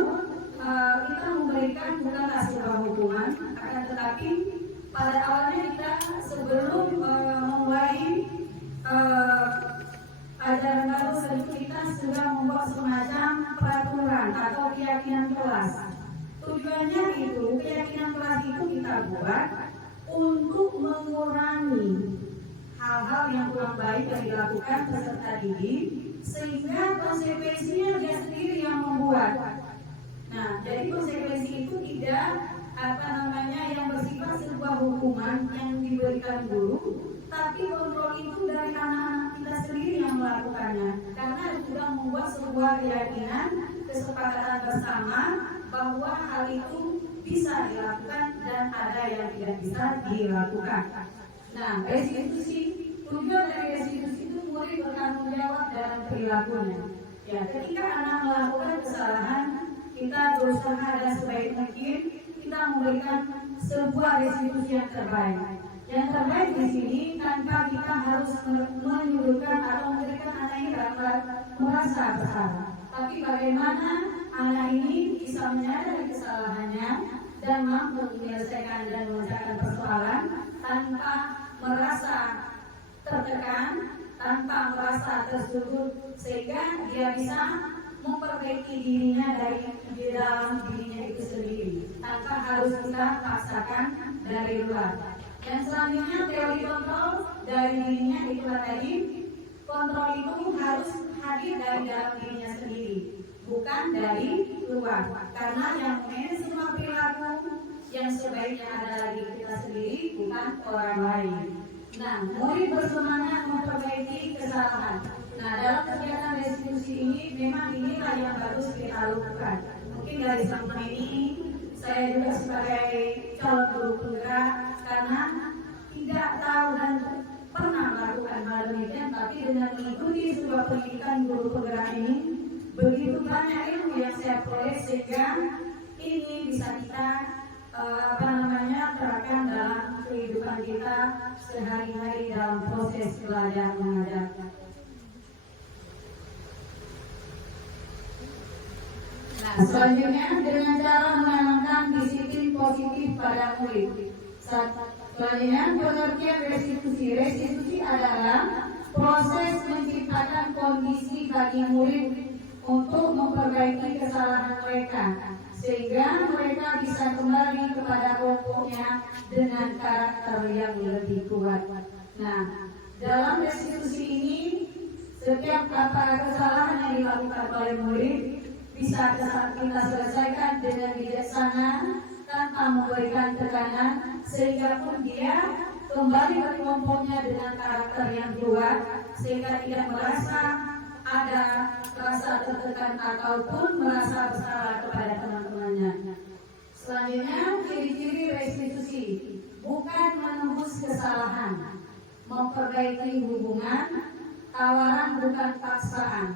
kita memberikan bukanlah sebuah hukuman, akan tetapi pada awalnya kita sebelum memulai ajaran baru kita sudah membuat semacam peraturan atau keyakinan kelas. Tujuannya itu, keyakinan kelas itu kita buat untuk mengurangi hal-hal yang kurang baik yang dilakukan peserta didik, sehingga konsekuensinya dia sendiri yang membuat. Nah, jadi konsekuensi itu tidak yang bersifat sebuah hukuman yang diberikan guru, tapi kontrol itu dari anak-anak kita sendiri yang melakukannya, karena sudah membuat sebuah keyakinan, kesepakatan bersama bahwa hal itu bisa dilakukan dan ada yang tidak bisa dilakukan. Nah, restitusi, tujuan dari restitusi itu murid bertanggung jawab dalam perilakunya. Ya, ketika anak melakukan kesalahan, kita berusaha dan sebaik mungkin kita memberikan sebuah restitusi yang terbaik. Yang terbaik di sini tanpa kita harus menyudutkan atau memberikan anak ini merasa bersalah. Tapi bagaimana anak ini bisa menyadari kesalahannya dan mampu menyelesaikan dan memecahkan persoalan tanpa merasa tertekan, tanpa merasa tersudut, sehingga dia bisa memperbaiki dirinya di dalam dirinya itu sendiri, tanpa harus kita paksakan dari luar. Yang selanjutnya teori kontrol dari dirinya itu tadi, kontrol itu harus hadir dari dalam dirinya sendiri, bukan dari luar. Karena yang memanage semua perilaku yang sebaiknya ada di kita sendiri, bukan orang lain. Nah, murid bersemangat memperbaiki kesalahan. Nah, dalam kegiatan restitusi ini memang inilah yang bagus kita lakukan. Mungkin dari samping ini saya juga sebagai calon guru penggerak, karena tidak tahu dan pernah melakukan hal demikian, tapi dengan mengikuti sebuah pendidikan guru penggerak ini, begitu banyak ilmu yang saya peroleh sehingga ini bisa kita terapkan dalam kehidupan kita sehari-hari dalam proses belajar mengajar. Nah, selanjutnya dengan cara menanamkan disiplin positif pada murid. Selanjutnya pengertian restitusi. Restitusi adalah proses menciptakan kondisi bagi murid untuk memperbaiki kesalahan mereka, sehingga mereka bisa kembali kepada kelompoknya dengan karakter yang lebih kuat. Nah, dalam restitusi ini setiap kesalahan yang dilakukan oleh murid bisa kita selesaikan dengan bijaksana tanpa memberikan tekanan, sehingga pun dia kembali ke kelompoknya dengan karakter yang kuat, sehingga tidak merasa ada rasa tertekan ataupun merasa bersalah kepada teman-temannya. Selanjutnya, ciri-ciri restitusi bukan menembus kesalahan, memperbaiki hubungan, tawaran bukan paksaan.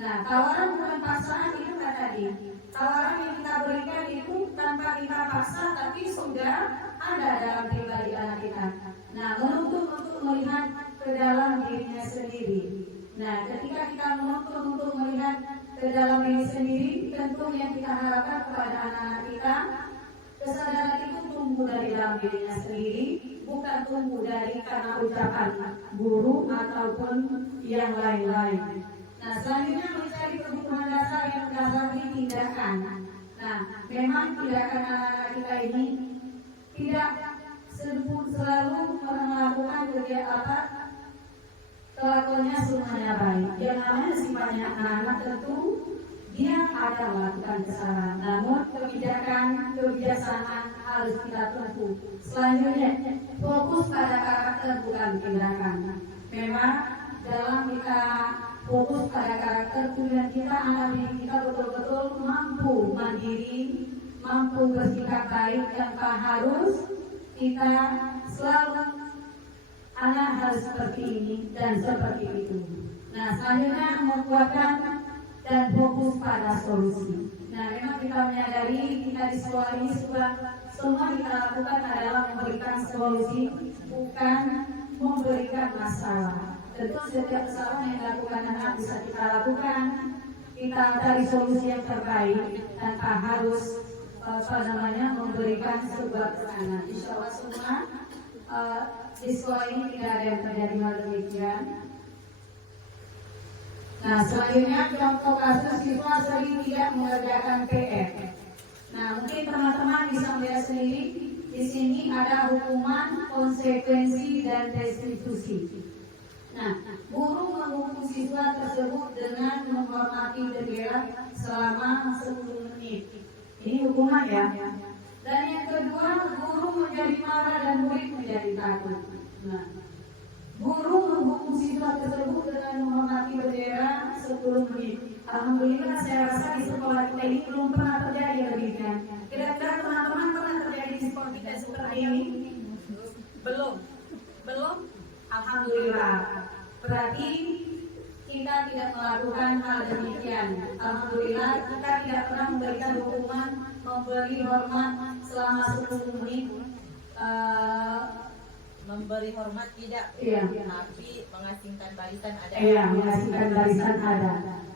Nah, tawaran bukan paksaan itu kan tadi. Tawaran yang kita berikan itu tanpa kita paksa, tapi sudah ada dalam pribadi anak kita. Nah, menuntut untuk melihat ke dalam dirinya sendiri. Nah, ketika kita menuntut untuk melihat ke dalam diri sendiri, tentu yang kita harapkan kepada anak-anak kita, kesadaran itu tumbuh dari dalam dirinya sendiri, bukan tumbuh dari karena ucapan guru ataupun yang lain-lain. Nah, selanjutnya mencari kebutuhan dasar yang mendasari tindakan. Nah, memang tindakan anak-anak kita ini tidak selalu melakukan kegiatan kelakuannya semuanya baik. Yang namanya sifatnya anak-anak tentu dia akan melakukan kesalahan. Namun kebijaksanaan harus kita tempuh. Selanjutnya, fokus pada karakter bukan tindakan. Memang dalam kita fokus pada karakter, tujuan kita anak didik kita betul-betul mampu mandiri, mampu bersikap baik, tanpa harus kita selalu anak harus seperti ini dan seperti itu. Nah, selanjutnya menguatkan dan fokus pada solusi. Nah, memang kita menyadari kita di sekolah ini semua kita lakukan adalah memberikan solusi, bukan memberikan masalah. Tentu setiap kesalahan yang dilakukan anak bisa kita lakukan, kita cari solusi yang terbaik tanpa harus memberikan sebuah tekanan. Insya Allah semua di sekolah ini tidak ada yang terjadi hal demikian. Nah, selanjutnya contoh kasus siswa sering tidak mengerjakan PR. Nah, mungkin teman-teman bisa melihat sendiri di sini ada hukuman, konsekuensi, dan restitusi. Nah, guru menghukum siswa tersebut dengan menghormati bendera selama 10 menit. Ini hukuman ya. Dan yang kedua, guru menjadi marah dan murid menjadi takut. Nah, guru menghukum siswa tersebut dengan menghormati bendera 10 menit. Alhamdulillah saya rasa di sekolah kita ini belum pernah terjadi demikian. Kira-kira teman-teman pernah terjadi di sekolah kita seperti ini? Belum. Alhamdulillah. Berarti kita tidak melakukan hal demikian. Alhamdulillah kita tidak pernah memberikan hukuman memberi hormat selama 10 menit. Memberi hormat tidak, Iya. tapi mengasingkan barisan ada. Iya, mengasingkan barisan ada.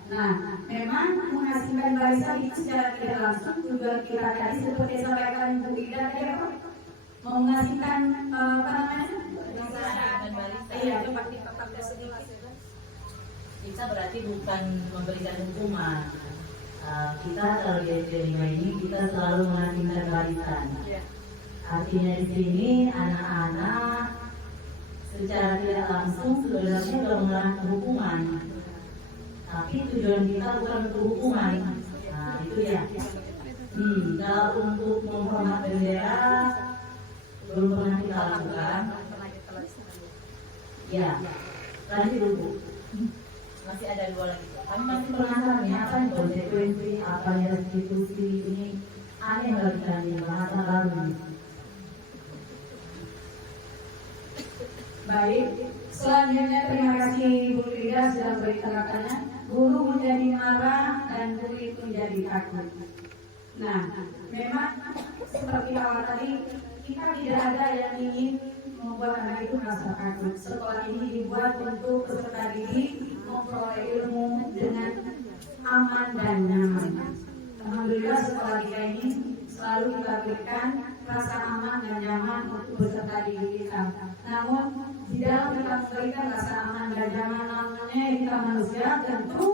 Nah, memang mengasingkan barisan itu secara tidak langsung juga kita tadi seperti sampaikan Bu Ida tadi apa? Mengasingkan apa namanya? Mengasingkan barisan. Iya, coba kita pakai sedikit. Kita berarti bukan memberikan hukuman. Kita kalau di SD 5 ini kita selalu mengasingkan barisan. Artinya di sini anak-anak secara tidak langsung sebenarnya sudah mengalami hukuman, tapi tujuan kita bukan untuk hukuman. Nah itu ya. Kalau untuk menghormat bendera belum pernah kita lakukan. Ya, lanjut dulu. Masih ada 2 lagi. Kami masih penasaran ya, apa nih konsekuensi, apa nih restitusi, ini aneh bagi kami, bahasa baru ini. Baik, selanjutnya terima kasih Bu Ida sudah memberi tanggapannya. Guru menjadi marah dan murid menjadi takut. Nah, memang seperti awal tadi kita tidak ada yang ingin membuat anak itu merasa takut. Sekolah ini dibuat untuk peserta didik memperoleh ilmu dengan aman dan nyaman. Alhamdulillah sekolah kita ini selalu kita berikan rasa aman dan nyaman untuk peserta didik kita. Namun di dalam kita memberikan rasa aman dan nyaman, namanya kita manusia, tentu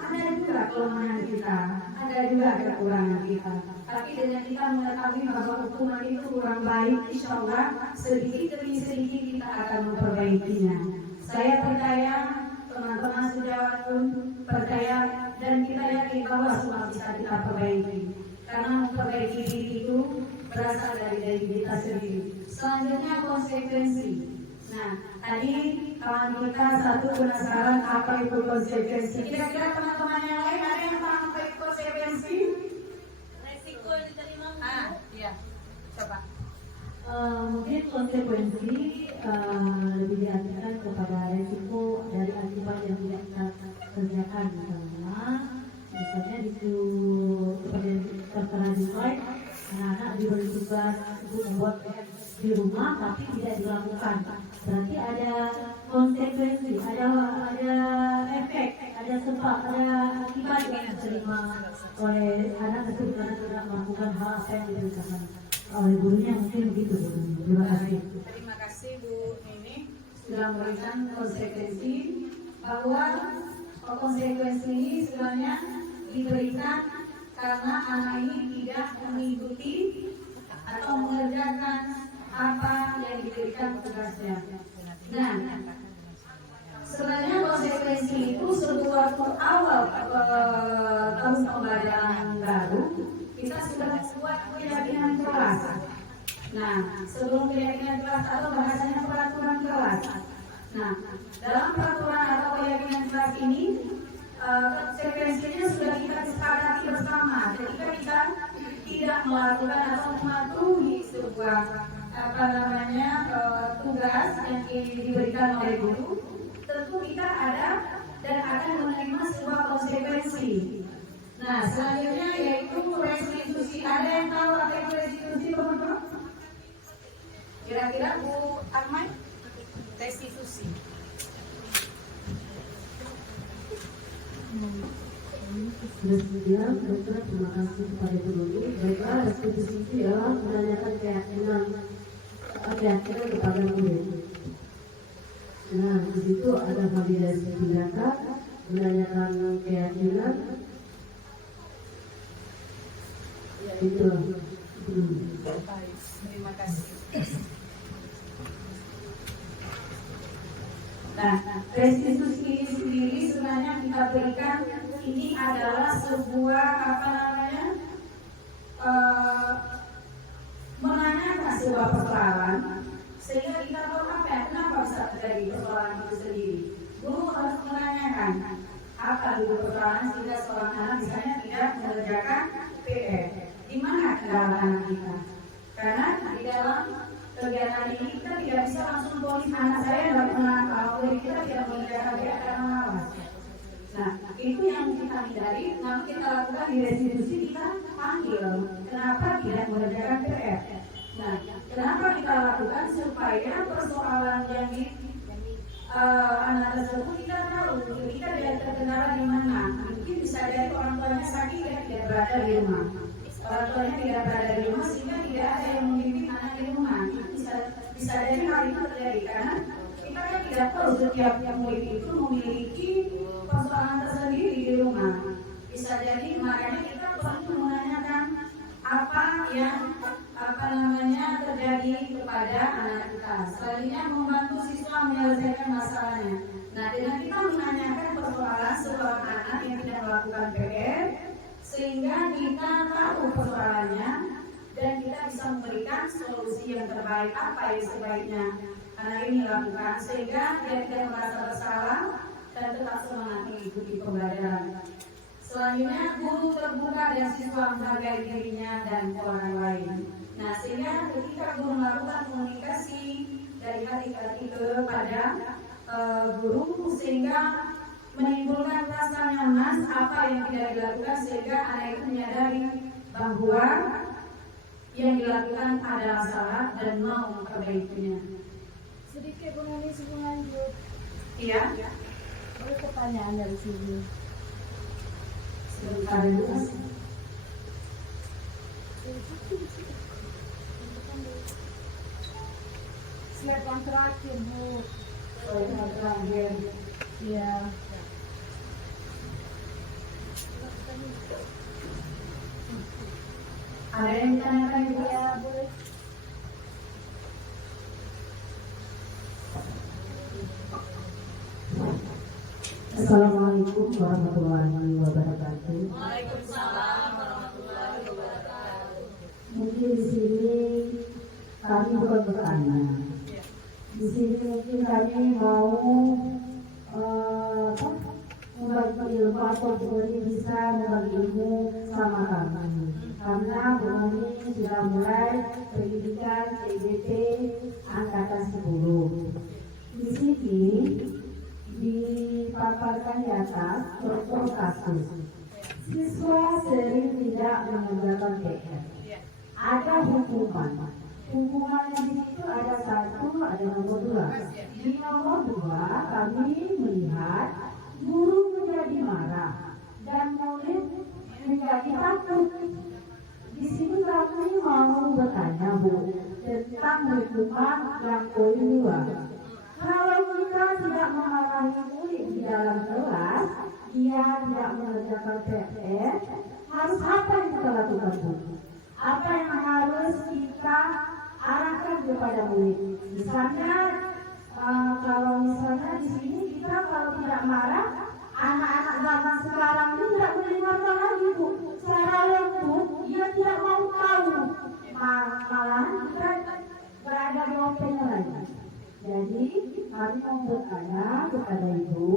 ada juga kelemahan kita, ada juga kekurangan kita. Tapi dengan kita mengetahui bahwa hukuman itu kurang baik, insya Allah sedikit demi sedikit kita akan memperbaikinya. Saya percaya teman-teman sejawat pun percaya dan kita yakin bahwa semua bisa kita perbaiki. Karena memperbaiki diri itu berasal dari diri kita sendiri. Selanjutnya konsekuensi. Nah, tadi kawan kita satu penasaran apa itu konsekuensi. Kira-kira teman-teman yang lain ada yang paham apa itu konsekuensi? Resiko yang diterima. Iya. Coba. Mungkin konsekuensi lebih diartikan kepada resiko dari akibat yang tidak kita kerjakan. Misalnya di situ seperti tertera di slide, anak-anak diberi tugas untuk membuat di rumah tapi tidak dilakukan. Berarti ada konsekuensi, ada efek, ada sebab, ada akibat yang diterima oleh anak tersebut karena tidak melakukan hal apa yang diberitakan oleh gurunya. Mungkin begitu. Terima kasih. Terima kasih Bu Nini sudah memberikan konsekuensi bahwa konsekuensi ini sebenarnya diberikan karena anak ini tidak mengikuti atau mengerjakan apa yang diberikan tugasnya. Nah, sebenarnya konsekuensi itu sebuah awal tahun pembelajaran baru kita sudah membuat keyakinan kelas. Nah, sebelum keyakinan kelas atau bahasanya peraturan kelas. Nah, dalam peraturan atau keyakinan kelas ini konsekuensinya sudah kita sepakati bersama. Ketika kita tidak melakukan atau mematuhi sebuah tugas yang diberikan oleh guru, tentu kita ada dan akan menerima sebuah konsekuensi. Nah, selanjutnya yaitu restitusi. Ada yang tahu apa itu restitusi, teman-teman? Kira-kira Bu Armai? Restitusi. Kemudian, dokter terima kasih kepada guru. Baiklah, restitusi itu ialah menanyakan keyakinan kepada murid. Nah, di situ ada validasi tindakan, menanyakan keyakinan. Itu. Baik, terima kasih. Nah, restitusi ini sendiri sebenarnya kita berikan ini adalah sebuah menanyakan sebuah persoalan sehingga kita tahu kenapa bisa terjadi persoalan itu sendiri. Guru harus menanyakan apa dulu persoalan sehingga seorang anak misalnya tidak mengerjakan PR. Di mana kendala anak kita? Karena di dalam kegiatan ini kita tidak bisa langsung ponis anak saya tidak pernah kita tidak mengerjakan PR karena malas. Nah, itu yang kita hindari. Namun kita lakukan di restitusi, kita panggil kenapa tidak mengerjakan PR. Nah, kenapa kita lakukan supaya persoalan yang di anak tersebut kita tahu kita tidak terkendala di mana. Mungkin bisa jadi orang tuanya sakit dan tidak berada di rumah. Orang tuanya tidak berada di rumah sehingga tidak ada yang membimbing anak di rumah. Bisa jadi hal itu terjadi karena kita kan tidak tahu setiap murid itu memiliki persoalan tersendiri di rumah. Bisa jadi makanya kita perlu menanyakan apa yang terjadi kepada anak kita. Selanjutnya membantu siswa menyelesaikan masalahnya. Nah, dengan kita menanyakan persoalan seorang anak yang tidak melakukan PR, sehingga kita tahu persoalannya dan kita bisa memberikan solusi yang terbaik apa yang sebaiknya anak ini lakukan sehingga dia tidak merasa bersalah dan tetap semangat mengikuti pembelajaran. Selanjutnya, guru terbuka dan siswa menghargai dirinya dan orang lain. Nah, sehingga ketika guru melakukan komunikasi dari hati ke hati kepada guru sehingga menimbulkan rasa nyaman apa yang tidak dilakukan sehingga anak itu menyadari bahwa yang dilakukan adalah salah dan mau memperbaikinya. Sedikit mengenai lanjut. Iya. Boleh pertanyaan dari sini. Sebentar dulu. Slide yang terakhir, Bu. Slide yang terakhir. Ya. Ada yang ditanyakan juga? Ya, boleh. Assalamualaikum warahmatullahi wabarakatuh. Waalaikumsalam warahmatullahi wabarakatuh. Mungkin di sini kami bukan bertanya. Di sini mungkin kami mau membagi ilmu atau Bu Uni bisa membagi ilmu sama kami. Karena Bu Uni sudah mulai pendidikan CBT angkatan 10. Di sini dipaparkan di atas contoh kasus siswa sering tidak mengerjakan PR. Ada hukumannya di situ ada 1, ada nomor 2. Di nomor 2 kami melihat guru menjadi marah dan murid menjadi takut. Di sini kami mau bertanya, Bu, tentang hukuman yang poin 2. Kalau kita tidak memarahi murid di dalam kelas, dia tidak mengerjakan PR, harus apa yang kita lakukan, Bu? Apa yang harus kita arahkan kepada murid? Misalnya, kalau misalnya di sini kita kalau tidak marah, anak-anak zaman sekarang ini tidak mendengarkan lagi, Bu. Secara lembut, dia tidak mau tahu. Malahan kita berada di openya lagi. Jadi, kami mau bertanya kepada Ibu,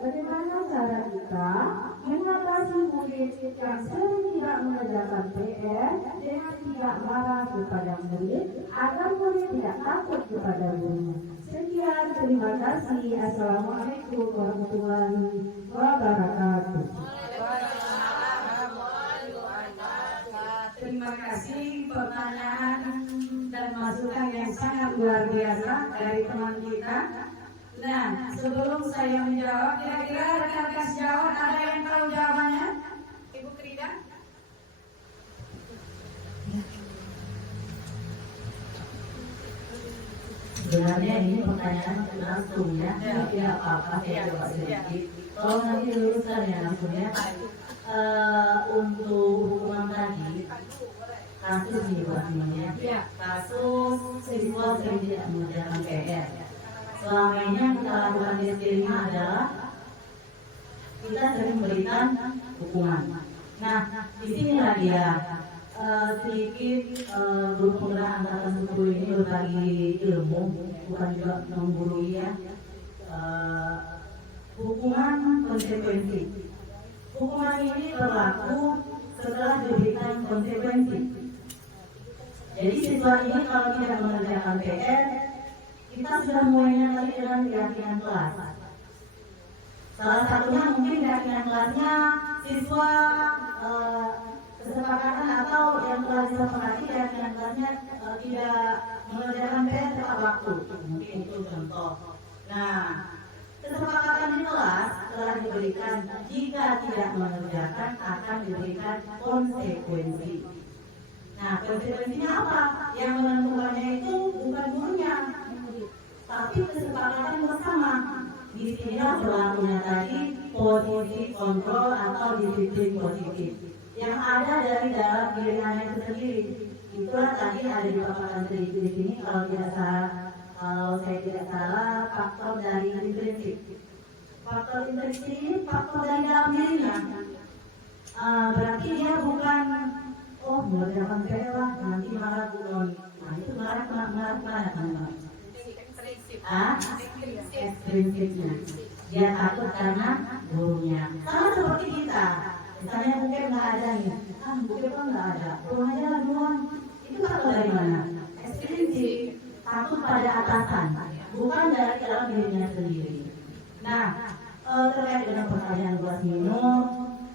bagaimana cara kita mengatasi murid yang sering tidak mengerjakan PR dengan tidak marah kepada murid, agar murid tidak takut kepada guru. Sekian, terima kasih. Assalamualaikum warahmatullahi wabarakatuh. Terima kasih pertanyaan dan masukan yang sangat luar biasa dari teman kita. Nah, sebelum saya menjawab, kira-kira rekan-rekan sejawat ada yang tahu jawabannya? Frida? Sebenarnya ini pertanyaan langsung ya, tidak apa-apa saya coba sedikit. Kalau nanti luruskan ya langsung ya. Untuk hukuman tadi, kasus nih buat semuanya. Kasus siswa sering tidak mengerjakan PR. Selama ini yang kita lakukan di SD5 adalah kita sering memberikan hukuman. Nah, di sinilah dia sedikit guru penggerak angkatan 10 ini berbagi ilmu, bukan juga menggurui ya. Hukuman konsekuensi. Hukuman ini berlaku setelah diberikan konsekuensi. Jadi siswa ini kalau tidak mengerjakan PR, kita sudah mulainya tadi dengan keyakinan kelas. Salah satunya mungkin keyakinan kelasnya siswa kesepakatan atau yang telah disepakati keyakinan kelasnya tidak mengerjakan PR tepat waktu. Mungkin itu contoh. Nah, kesepakatan di kelas telah diberikan jika tidak mengerjakan akan diberikan konsekuensi. Nah, konsekuensinya apa? Yang menentukannya itu bukan gurunya, tapi kesepakatan bersama. Di sinilah berlakunya tadi posisi kontrol atau disiplin positif yang ada dari dalam diri anak itu sendiri. Itulah tadi ada dipaparkan sedikit di sini kalau saya tidak salah faktor dari intrinsik. Faktor intrinsik ini faktor dari dalam dirinya. Berarti dia bukan mengerjakan PR lah nanti marah buron. Nah itu marah teman-teman. Ekstrinsipnya. Dia takut karena gurunya. Sama seperti kita. Misalnya mungkin nggak ada nih. Mungkin kan nggak ada. Pulang aja lah buron. Itu faktor dari mana? Ekstrinsip. Takut pada atasan, bukan dari dalam dirinya sendiri. Nah, terkait dengan pertanyaan buat Nino,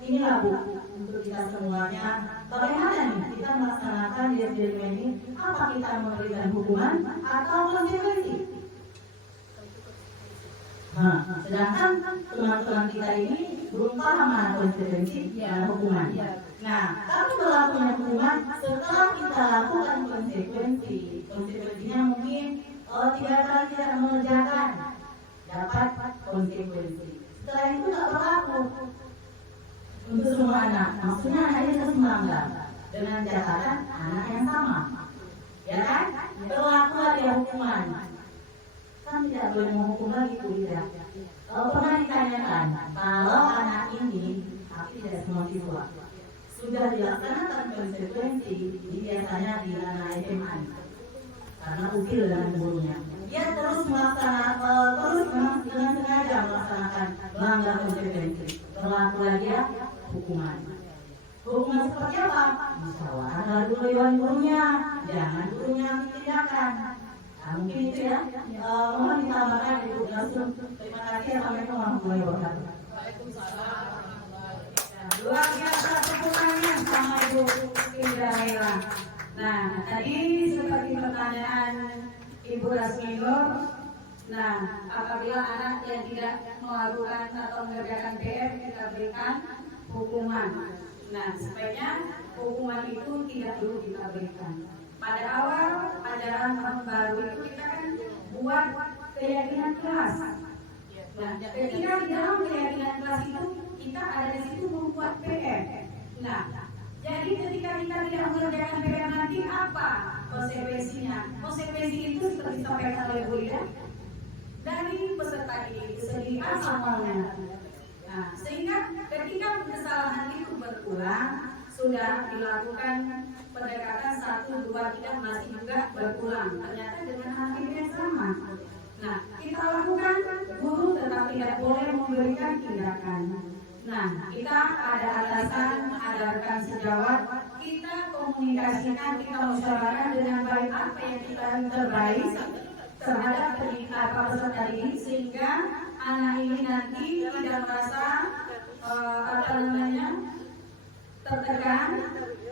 inilah Bu untuk kita semuanya. Bagaimana nih kita melaksanakan di SD5 ini? Apa kita memberikan hukuman atau konsekuensi? Nah, sedangkan teman-teman kita ini belum paham mana konsekuensi dan hukuman. Nah, kalau berlakunya hukuman setelah kita lakukan konsekuensi, konsekuensinya mungkin tidak mengerjakan dapat konsekuensi. Setelah itu nggak berlaku untuk semua anak. Maksudnya anaknya keseimbangan dengan catatan anak yang sama, ya kan? Berlaku ada hukuman. Kan tidak boleh menghukum lagi tidak. Kalau pernah ditanyakan, kalau anak ini, tapi tidak semua siswa sudah dilaksanakan konsekuensi, biasanya di anak SMA karena ukil dengan gurunya. Dia terus memang dengan sengaja melaksanakan melanggar konsekuensi. Berlakulah dia hukuman. Hukuman seperti apa? Musyawarah dulu dengan gurunya, jangan gurunya tindakan. Mungkin itu ya. Mohon ditambahkan Ibu Langsung. Terima kasih. Assalamualaikum warahmatullahi wabarakatuh. Luar biasa tepukannya sama Ibu Indrahela. Nah, tadi seperti pertanyaan Ibu Rasmino. Nah, apabila anak yang tidak melakukan atau mengerjakan PR, kita berikan hukuman. Nah, sebaiknya hukuman itu tidak dulu kita berikan. Pada awal ajaran tahun baru itu kita kan buat keyakinan kelas. Nah, ketika di dalam keyakinan kelas itu kita ada di situ membuat PR. Nah, jadi ketika kita tidak mengerjakan PR nanti apa konsekuensinya? Konsekuensi itu seperti disampaikan oleh Bu Ida dari peserta ini segi asalnya. Nah, sehingga ketika kesalahan itu berulang, sudah dilakukan pendekatan 1, 2, 3 masih juga berulang. Ternyata dengan hakim yang sama. Nah, kita lakukan, guru tetap tidak boleh memberikan tindakan. Nah, kita ada atasan, ada rekan sejawat, kita komunikasikan, kita musyawarahkan dengan baik apa yang kita terbaik terhadap peserta ini, sehingga anak ini nanti tidak merasa tertekan,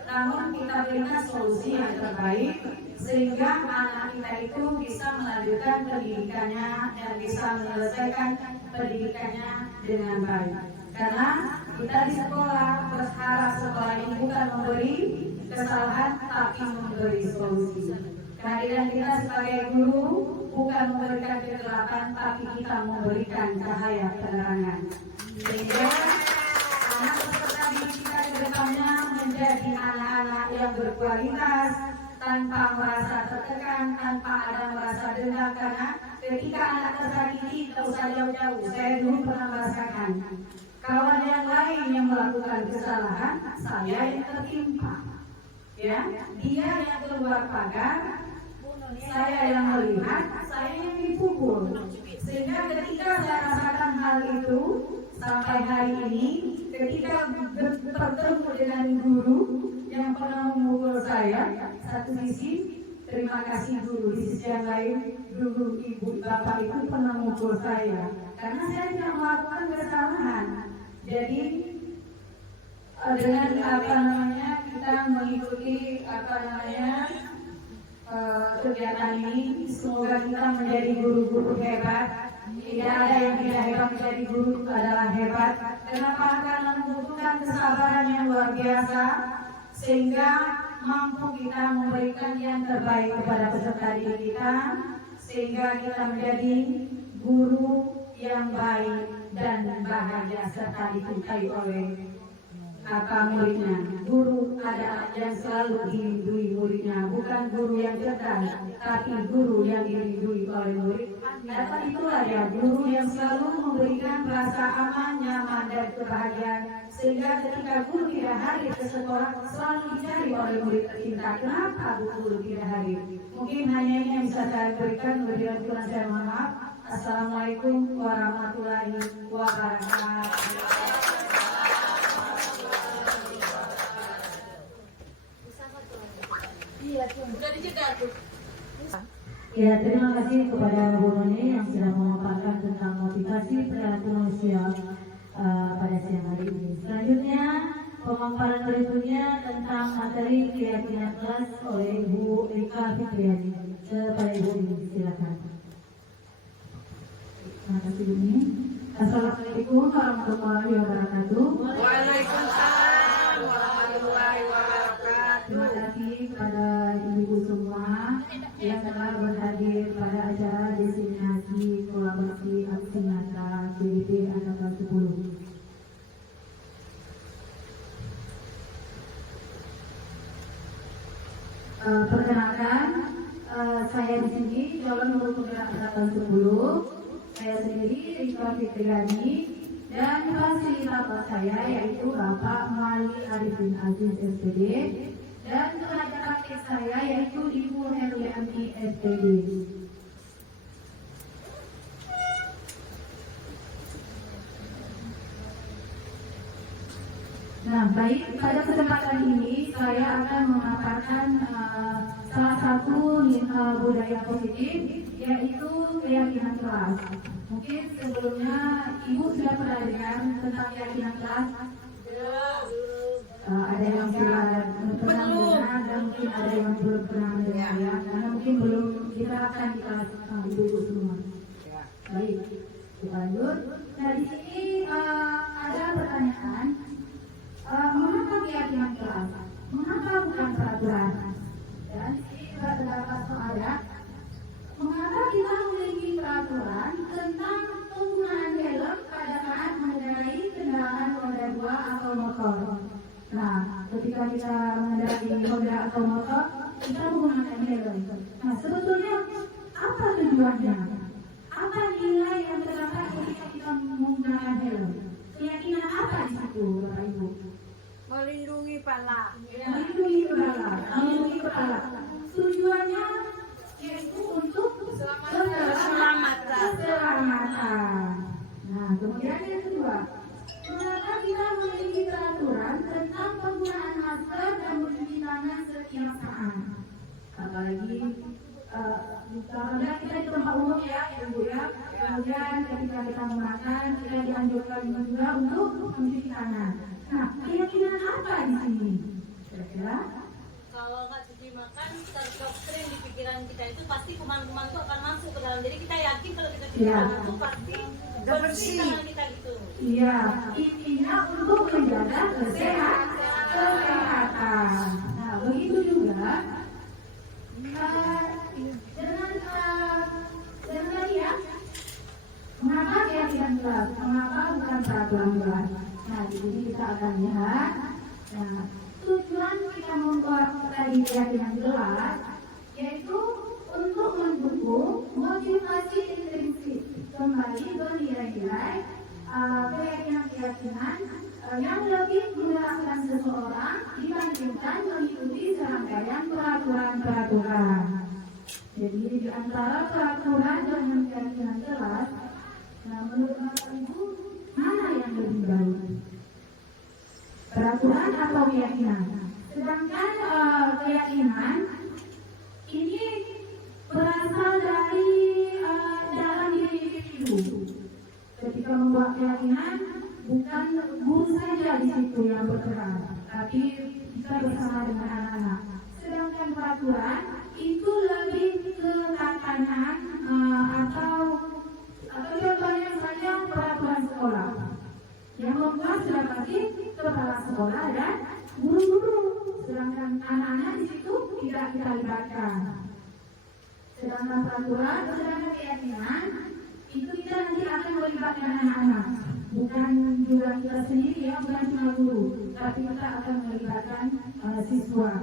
namun kita berikan solusi yang terbaik sehingga anak kita itu bisa melanjutkan pendidikannya dan bisa menyelesaikan pendidikannya dengan baik. Karena kita di sekolah berharap sekolah ini bukan memberi kesalahan tapi memberi solusi. Kehadiran kita sebagai guru bukan memberikan kegelapan tapi kita memberikan cahaya penerangan. Sehingga anak peserta didik kita ke depannya menjadi anak-anak yang berkualitas tanpa merasa tertekan, tanpa ada merasa dendam, karena ketika anak tersakiti tak usah jauh-jauh. Saya dulu pernah merasakan kawan yang lain yang melakukan kesalahan, saya yang tertimpa. Ya, dia yang keluar pagar, saya yang melihat, saya yang dipukul. Sehingga ketika saya rasakan hal itu sampai hari ini, ketika bertemu dengan guru yang pernah memukul saya, satu sisi terima kasih guru, di sisi yang lain dulu ibu bapak itu pernah memukul saya karena saya tidak melakukan kesalahan. Jadi dengan kita mengikuti kegiatan ini, semoga kita menjadi guru-guru hebat. Tidak ada yang tidak hebat, menjadi guru itu adalah hebat. Kenapa? Karena membutuhkan kesabaran yang luar biasa, sehingga mampu kita memberikan yang terbaik kepada peserta didik kita, sehingga kita menjadi guru yang baik dan bahagia serta dicintai oleh muridnya. Guru adalah yang selalu dilindungi muridnya, bukan guru yang cerdas, tapi guru yang dilindungi oleh murid. Dapat itulah ya, guru yang selalu memberikan rasa aman, nyaman, dan kebahagiaan, sehingga ketika guru tidak hadir ke sekolah selalu dicari oleh murid tercinta. Kenapa guru tidak hadir? Mungkin hanya ini yang bisa saya berikan. Lebih kurang saya mohon maaf. Assalamualaikum warahmatullahi wabarakatuh. Ya, terima kasih kepada Bu Noni yang sudah memaparkan tentang motivasi perilaku manusia pada siang hari ini. Selanjutnya, pemaparan berikutnya tentang materi keyakinan kelas oleh Ibu Rika Fitriani. Kepada Ibu ini, silakan. Terima kasih ini. Assalamualaikum warahmatullahi wabarakatuh. Waalaikumsalam warahmatullahi wabarakatuh. Terima kasih kepada ibu semua yang telah berhadir pada acara destinasi kolaborasi aksi nyata CDP Angkatan 10. Perkenalkan, saya di sini calon guru penggerak Angkatan 10. Saya sendiri Rika Fitriani dan fasilitator saya yaitu Bapak Mali Arifin Aziz SPD dan tenaga praktik saya yaitu Ibu Herlianti SPD. Nah, baik, pada kesempatan ini saya akan memaparkan salah satu budaya positif yaitu keyakinan kelas. Mungkin sebelumnya Ibu sudah pernah dengar tentang keyakinan kelas? Ada yang sudah pernah mendengar dan mungkin ada yang belum pernah mendengar ya, karena mungkin belum diterapkan di kelas ibu-ibu semua. Baik, kita lanjut. Nah, di sini ada pertanyaan, mengapa keyakinan kelas? Mengapa bukan peraturan? Dan di sini juga terdapat soal, mengapa kita memiliki peraturan tentang penggunaan helm pada saat mengendarai kendaraan roda 2 atau motor? Nah, ketika kita mengendarai roda atau motor, kita menggunakan helm. Nah, sebetulnya apa tujuannya? Apa nilai yang terdapat ketika kita menggunakan helm? Keyakinan apa di situ, Bapak Ibu? Melindungi kepala. Melindungi kepala. Melindungi kepala. Tujuannya yaitu untuk keselamatan. Nah, kemudian yang kedua, mengapa kita memiliki peraturan tentang penggunaan masker dan mencuci tangan setiap saat? Apalagi karena kita di tempat umum ya, Ibu ya. Kemudian ketika kita makan, kita dianjurkan juga untuk mencuci tangan. Nah, keyakinan apa di sini? Kira-kira? Kalau nggak cuci makan, terdoktrin di pikiran kita itu pasti kuman-kuman itu akan masuk ke dalam. Jadi kita yakin kalau kita cuci tangan itu pasti bersih tangan kita gitu. Iya, intinya fungsinya untuk menjaga kesehatan. Nah, begitu juga dengan dia, mengapa keyakinan kelas? Mengapa bukan peraturan kelas? Nah, jadi kita akan lihat. Nah, tujuan kita membuat tadi keyakinan kelas yaitu untuk mendukung motivasi intrinsik kembali bernilai-nilai keyakinan-keyakinan yang lebih menggerakkan seseorang dibandingkan mengikuti serangkaian peraturan-peraturan. Jadi di antara peraturan dengan keyakinan kelas, nah menurut Bapak Ibu mana yang lebih baik? Peraturan atau keyakinan? Sedangkan keyakinan ini berasal dari dalam diri individu. Ketika membuat keyakinan, bukan guru saja di situ yang berperan, tapi kita bersama dengan anak-anak. Sedangkan peraturan itu lebih ke tatanan atau contohnya saja peraturan sekolah yang membuat sudah pasti kepala sekolah dan guru-guru. Sedangkan anak-anak di situ tidak kita libatkan. Sedangkan peraturan, sedangkan keyakinan itu kita nanti akan melibatkan anak-anak, bukan juga kita sendiri ya, bukan cuma guru, tapi kita akan melibatkan siswa.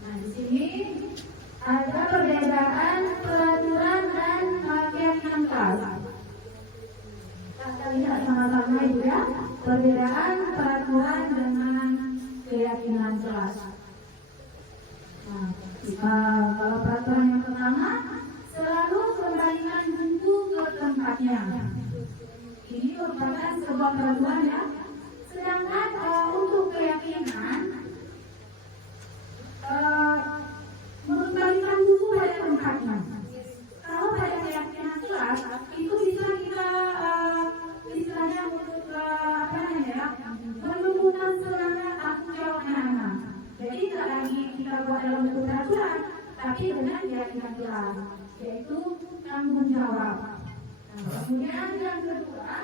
Nah di sini ada perbedaan peraturan dan keyakinan kelas. Kita lihat sama-sama ibu ya, perbedaan peraturan dengan keyakinan kelas. Nah, kalau peraturan yang pertama, selalu kembalikan buku ke tempatnya. Ini merupakan sebuah peraturan ya. Sedangkan untuk keyakinan, mengembalikan buku pada tempatnya. Kalau pada keyakinan kelas, itu bisa kita istilahnya menumbuhkan semangat tanggung jawab anak-anak. Jadi tidak lagi kita buat dalam bentuk peraturan, tapi dengan keyakinan kelas, yaitu tanggung jawab. Kemudian yang kedua,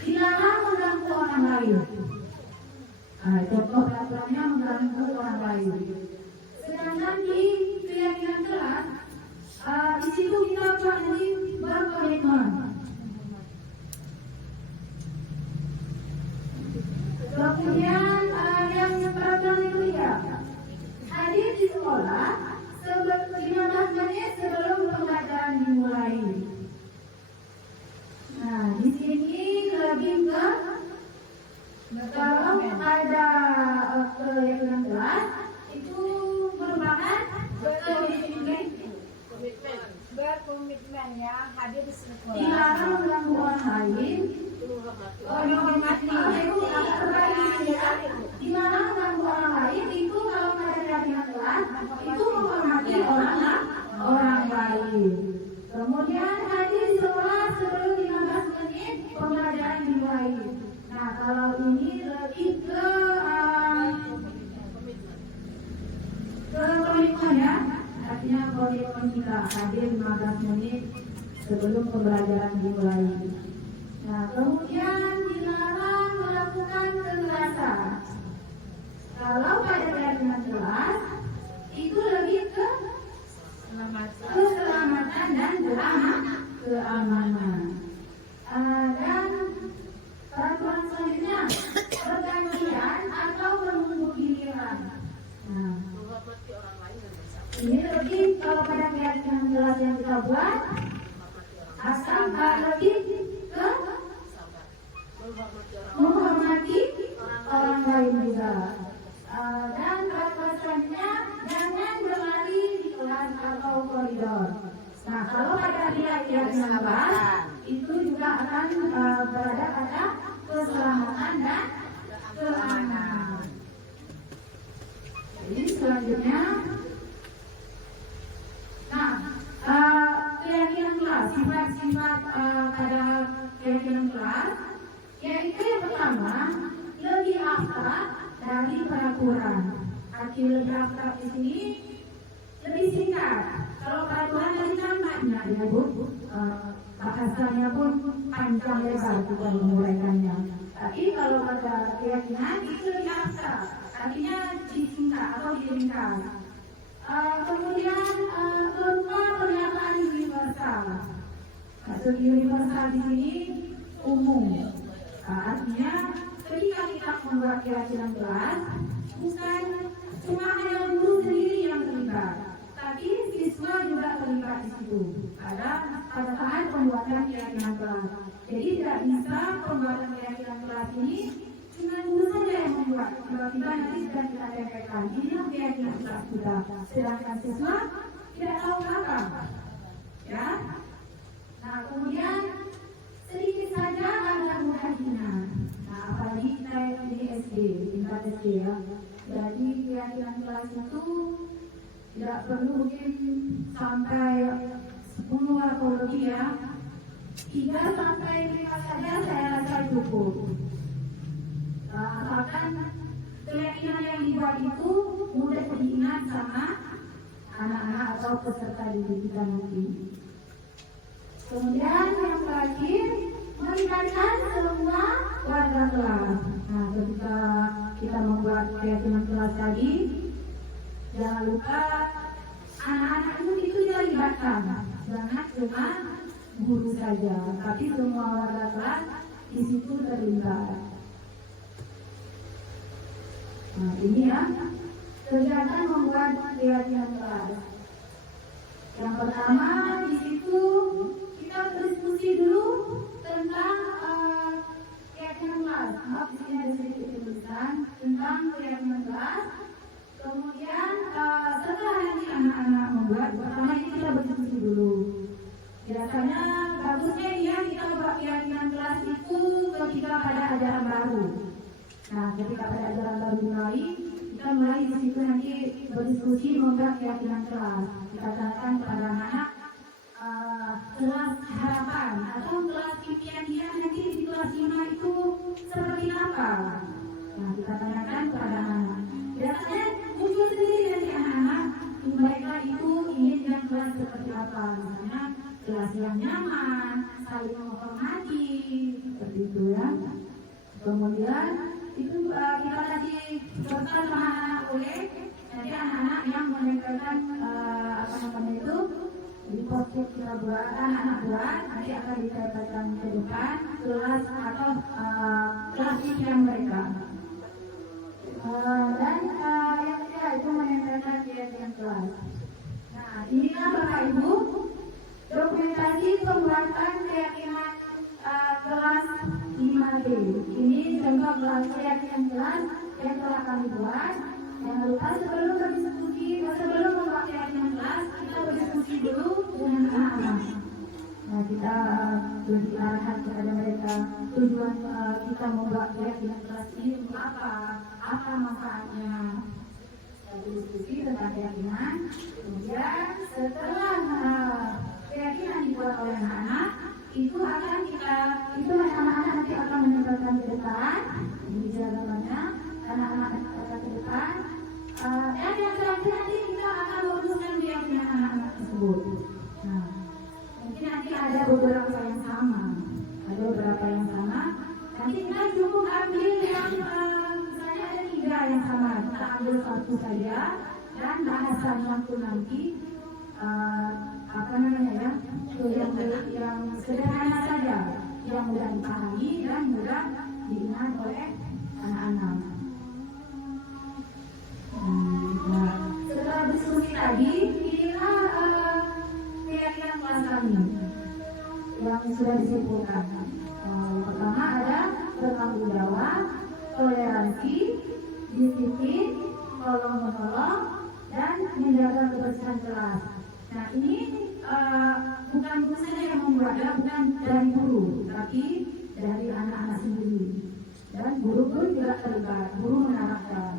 dilarang mengganggu orang lain. Nah, contoh peraturannya mengganggu orang lain. Sedangkan di keyakinan kelas, di situ kita wajib berkomitmen. Kemudian yang peraturan yang ketiga, hadir di sekolah 15 menit sebelum pembelajaran dimulai. Nah, di sini lebih ke kalau ada keyakinan kelas itu merupakan berkomitmen ya, hadir di sekolah. dilarang mengganggu orang lain. Dilarang mengganggu orang lain itu kalau pada keyakinan kelas itu menghormati orang lain. Kemudian hadir di sekolah sebelum 15 menit pembelajaran dimulai. Nah, kalau ini lebih ke komitmen ya, artinya komitmen kita hadir 15 menit sebelum pembelajaran dimulai. Nah, kemudian dilarang melakukan kekerasan. Kalau pada keyakinan kelas itu lebih ke keselamatan dan keamanan. Dan peraturan selanjutnya pergantian atau menunggu giliran. Nah, ini lebih kalau pada keyakinan kelas yang kita buat asal lebih ke menghormati orang lain juga. Dan peraturan selanjutnya jangan berlari di kelas atau koridor. Nah, kalau pada keyakinan kelas itu juga akan berada pada keselamatan dan keamanan. Jadi selanjutnya, nah keyakinan kelas, sifat-sifat pada keyakinan kelas, yaitu yang pertama lebih abstrak dari peraturan. Arti lebih abstrak di sini lebih singkat. Kalau peraturan tadi kan banyak ya Bu, bahasanya pun panjang lebar kita menguraikannya. Tapi kalau pada keyakinan itu lebih abstrak, artinya disingkat atau diringkas. Kemudian berupa pernyataan universal. Maksud universal di sini umum. Artinya ketika kita membuat keyakinan kelas, bukan cuma hanya guru sendiri yang terlibat, tapi siswa juga terlibat di situ. Pada saat pembuatan keyakinan kelas. Jadi tidak bisa pembuatan keyakinan kelas ini cuma guru saja yang membuat. Tiba-tiba nanti sudah kita tempelkan. Inilah keyakinan kelas kita. Sedangkan siswa tidak tahu apa. Ya. Nah kemudian sedikit saja ada mudahnya. Nah apalagi kita di SD, tingkat SD ya. Jadi keyakinan kelas itu tidak perlu mungkin sampai 10 atau lebih ya. 3 sampai 5 saja saya rasa cukup. Asalkan keyakinan yang dibuat itu mudah diingat sama anak-anak atau peserta didik kita nanti. Kemudian yang terakhir, melibatkan semua warga kelas. Nah, ketika kita membuat keyakinan kelas tadi, jangan lupa anak-anak itu dilibatkan. Jangan cuma guru saja, tapi semua warga kelas di situ terlibat. Nah, ini ya kegiatan membuat keyakinan kelas. Yang pertama di situ kita berdiskusi dulu tentang keyakinan kelas. Maaf, di sini ada sedikit tulisan tentang keyakinan kelas. Kemudian setelah nanti anak-anak membuat, pertama ini kita berdiskusi dulu. Biasanya bagusnya ya kita buat keyakinan kelas itu ketika pada ajaran baru. Nah, ketika pada ajaran baru mulai, kita mulai di situ nanti berdiskusi membuat keyakinan kelas. Kita tanyakan kepada anak-anak kelas harapan atau kelas impian dia nanti di kelas 5 itu seperti apa. Nah, kita tanyakan kepada anak-anak. Biasanya muncul sendiri dari anak-anak mereka itu ingin yang kelas seperti apa. Misalnya kelas yang nyaman, saling menghormati, seperti itu ya. Kemudian itu kita tadi serta sama anak-anak boleh, nanti anak-anak yang menempelkan apa namanya itu di post-it kita buat, anak-anak buat, nanti akan ditempelkan ke depan kelas atau kelas impian mereka. Dan yang ketiga itu menempelkan keyakinan kelas. Nah, inilah Bapak Ibu dokumentasi pembuatan keyakinan kelas 5D. Ini contoh keyakinan kelas yang telah kami buat. Jangan lupa sebelum berdiskusi, sebelum membuat keyakinan kelas, kita berdiskusi dulu dengan anak-anak. Nah, kita beri arahan kepada mereka tujuan kita membuat keyakinan kelas ini untuk apa manfaatnya. Kita berdiskusi tentang keyakinan. Kemudian setelah keyakinan dibuat oleh anak-anak, itu anak-anak nanti akan menempelkan ke depan di jalannya, anak-anak akan ke depan. Dan yang terakhir nanti kita akan merumuskan keyakinan anak-anak tersebut. Nah, mungkin nanti ada beberapa yang sama, nanti kita cukup ambil yang misalnya ada 3 yang sama, kita ambil 1 saja dan bahasanya pun nanti apa namanya ya, yang sederhana saja, yang mudah dipahami dan mudah diingat oleh anak-anak. Nah, setelah diskusi tadi, inilah keyakinan kelas kami yang sudah disimpulkan. Yang pertama ada bertanggung jawab, toleransi, disiplin, tolong menolong, dan menjaga kebersihan kelas. Nah, ini bukan guru saja yang membuatnya, bukan dari guru, tapi dari anak-anak sendiri. Dan guru pun juga terlibat, guru mengarahkan.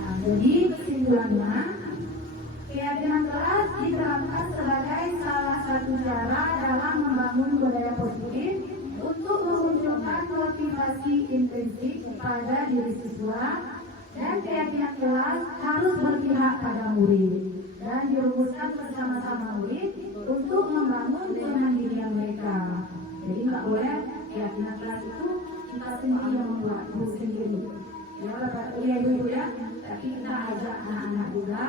Nah, jadi kesimpulannya, keyakinan kelas diterapkan sebagai salah satu cara dalam membangun budaya positif untuk memunculkan motivasi intrinsik pada diri siswa, dan keyakinan kelas harus berpihak pada murid dan dirumuskan bersama-sama murid untuk membangun kemandirian mereka. Jadi nggak boleh keyakinan kelas itu kita sendiri yang membuat guru sendiri. Ya, ibu ya, tapi kita ajak anak-anak juga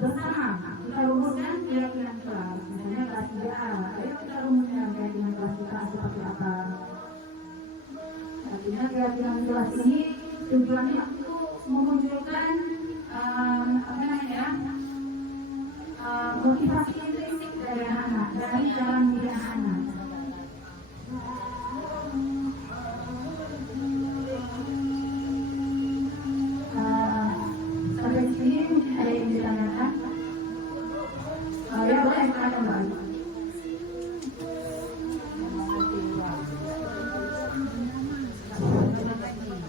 bersama kita rumuskan keyakinan kelas. Misalnya kelas 3A, ayo kita rumuskan keyakinan kelas kita seperti apa. Artinya keyakinan kelas ini tujuannya untuk memunculkan motivasi intrinsik dari anak-anak, dari dalam diri anak. Sampai sini ada yang ditanyakan? Ya boleh, silakan Mbak.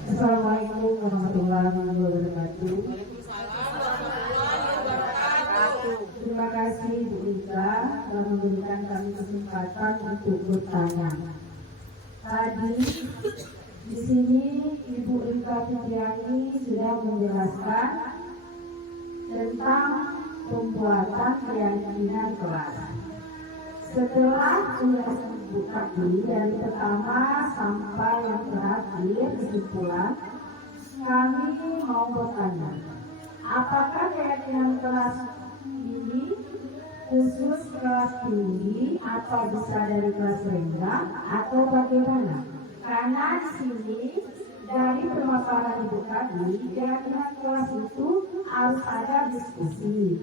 Assalamualaikum warahmatullahi wabarakatuh. Terima kasih Bu Ika telah memberikan kami kesempatan untuk bertanya. Tadi di sini Ibu Ika Fitriani sudah menjelaskan tentang pembuatan keyakinan kelas. Setelah penjelasan Ibu tadi dari pertama sampai yang terakhir kesimpulan, kami mau bertanya, apakah keyakinan kelas ini khusus kelas tinggi atau bisa dari kelas rendah atau bagaimana? Karena di sini dari pemaparan Ibu tadi, keyakinan kelas itu harus ada diskusi.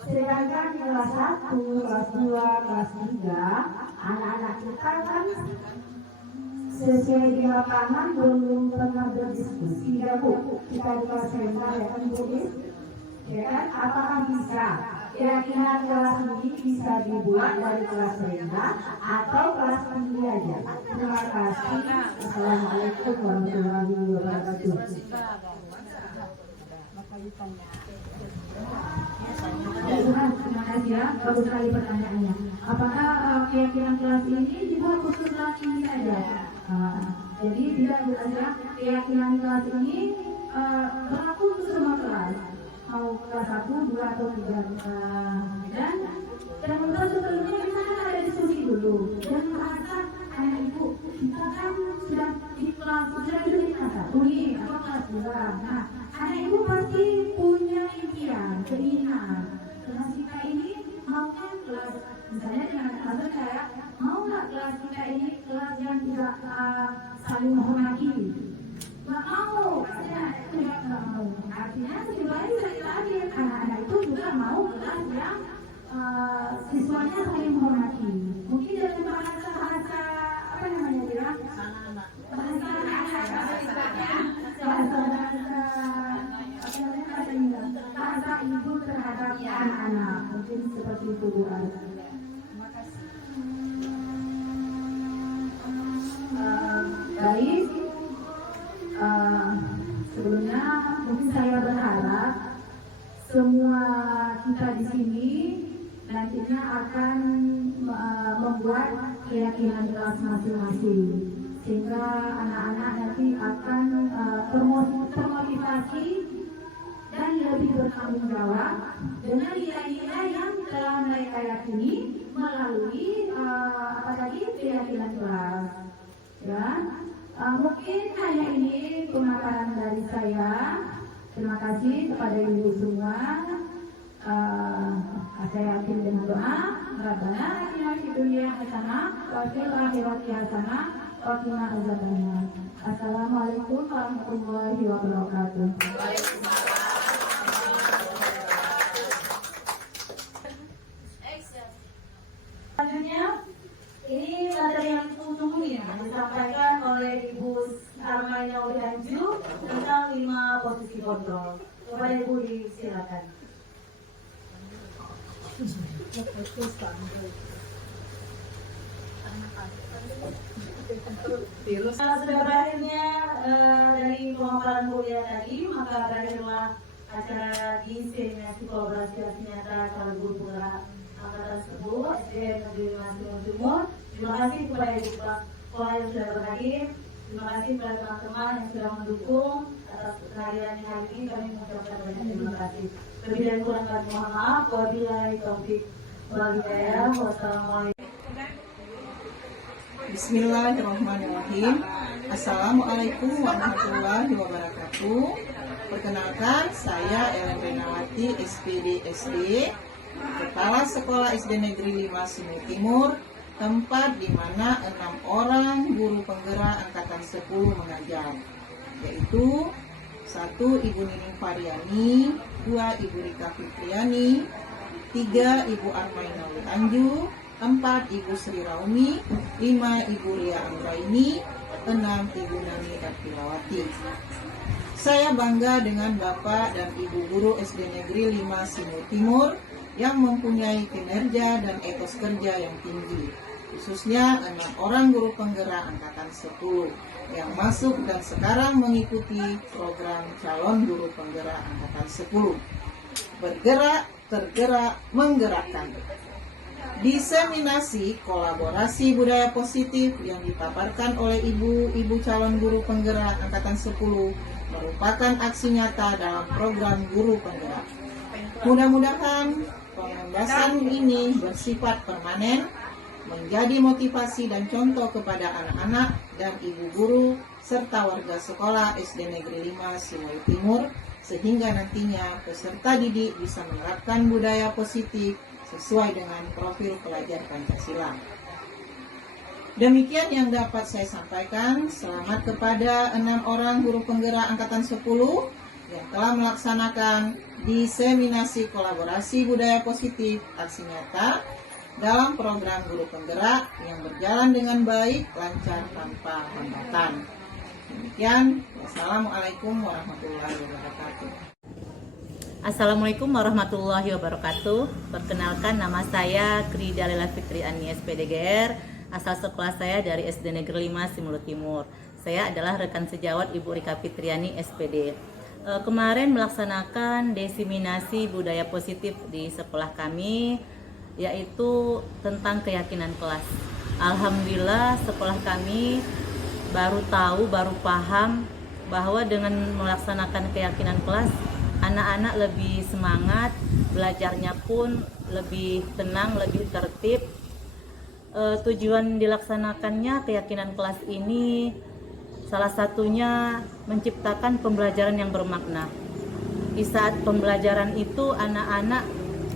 Sedangkan di kelas 1, kelas 2, kelas 3, anak-anak kita kan sesuai di lapangan belum pernah berdiskusi ya Bu. Kita di kelas rendah ya kan Bu, ya kan? Apakah bisa keyakinan kelas ini bisa dibuat dari kelas rendah atau kelas tinggi aja? Terima kasih. Assalamualaikum warahmatullahi wabarakatuh. Terima kasih ya, bagus sekali pertanyaannya. Apakah keyakinan kelas ini dibuat khusus kelas tinggi saja? Jadi tidak saja keyakinan kelas ini berlaku untuk semua kelas, mau kelas 1, 2 atau 3. Dan untuk sebelumnya kita kan ada diskusi dulu dan merasa anak ibu kita kan sudah di kelas sudah duduk di kelas 1 nih atau kelas 2. Nah, anak ibu pasti punya impian, keinginan. Kelas kita ini mau kan kelas, misalnya dengan anak saya, mau nggak kelas kita ini kelas yang tidak saling menghormati? Nggak mau, pasti anak itu nggak mau. Artinya sebenarnya sekali anak-anak itu juga mau kelas yang siswanya saling menghormati. Mungkin dalam bahasa apa namanya bilang? Bahasa ibu terhadap anak-anak, mungkin seperti itu Bu Ari. Baik, sebelumnya mungkin saya berharap semua kita di sini nantinya akan membuat keyakinan kelas masing-masing, sehingga anak-anak nanti akan termotivasi dan lebih bertanggung jawab dengan nilai-nilai yang telah mereka yakini melalui keyakinan kelas. Ya, mungkin hanya ini pemaparan dari saya. Terima kasih kepada ibu semua. Saya yakin dengan doa, Rabbana atina fid dunya hasanah wa fil akhirati hasanah wa qina adzabannar. Assalamualaikum warahmatullahi wabarakatuh. Selanjutnya, ini materi yang tunggu ya, disampaikan oleh Ibu Armania Widanju tentang 5 posisi kontrol. Kepada Ibu disilakan. Sudah berakhirnya dari pemaparan Bu ya tadi, maka berakhirlah acara diseminasi kolaborasi nyata calon guru penggerak angkatan 10 SDN Negeri 5 Gunung Timur. Terima kasih kepada Ibu Sekolah yang sudah berhadir. Terima kasih kepada teman-teman yang sudah mendukung atas kehadirannya hari ini. Kami mengucapkan banyak terima kasih. Lebih dan kurang kami mohon maaf. Wabillahi taufiq Wassalamualaikum. Bismillahirrahmanirrahim. Assalamualaikum warahmatullahi wabarakatuh. Perkenalkan, saya Ellen Renawati, SPD SD, Kepala Sekolah SD Negeri 5 Simul Timur, tempat di mana 6 orang guru penggerak angkatan 10 mengajar, yaitu 1 Ibu Nining Faryani, 2 Ibu Rika Fitriani, 3 Ibu Armainawi Anju, 4 Ibu Sri Raumi, 5 Ibu Ria Anggraini, 6 Ibu Nani Dartilawati. Saya bangga dengan Bapak dan Ibu Guru SD Negeri 5 Simul Timur yang mempunyai kinerja dan etos kerja yang tinggi, khususnya 6 orang guru penggerak angkatan 10 yang masuk dan sekarang mengikuti program calon guru penggerak angkatan 10. Bergerak, tergerak, menggerakkan. Diseminasi kolaborasi budaya positif yang dipaparkan oleh ibu-ibu calon guru penggerak angkatan 10 merupakan aksi nyata dalam program guru penggerak. Mudah-mudahan pengembasan ini bersifat permanen, menjadi motivasi dan contoh kepada anak-anak dan ibu guru serta warga sekolah SD Negeri 5 Simul Timur, sehingga nantinya peserta didik bisa menerapkan budaya positif sesuai dengan profil pelajar Pancasila. Demikian yang dapat saya sampaikan. Selamat kepada 6 orang guru penggerak angkatan 10 yang telah melaksanakan diseminasi kolaborasi budaya positif aksi nyata dalam program guru penggerak yang berjalan dengan baik, lancar, tanpa hambatan. Demikian, wassalamualaikum warahmatullahi wabarakatuh. Assalamualaikum warahmatullahi wabarakatuh. Perkenalkan, nama saya Krida Lela Fitriani SPDGR. Asal sekolah saya dari SD Negeri 5 Simul Timur. Saya adalah rekan sejawat Ibu Rika Fitriani SPD. Kemarin melaksanakan diseminasi budaya positif di sekolah kami, yaitu tentang keyakinan kelas. Alhamdulillah sekolah kami baru tahu, baru paham bahwa dengan melaksanakan keyakinan kelas, anak-anak lebih semangat, belajarnya pun lebih tenang, lebih tertib. Tujuan dilaksanakannya keyakinan kelas ini salah satunya menciptakan pembelajaran yang bermakna. Di saat pembelajaran itu anak-anak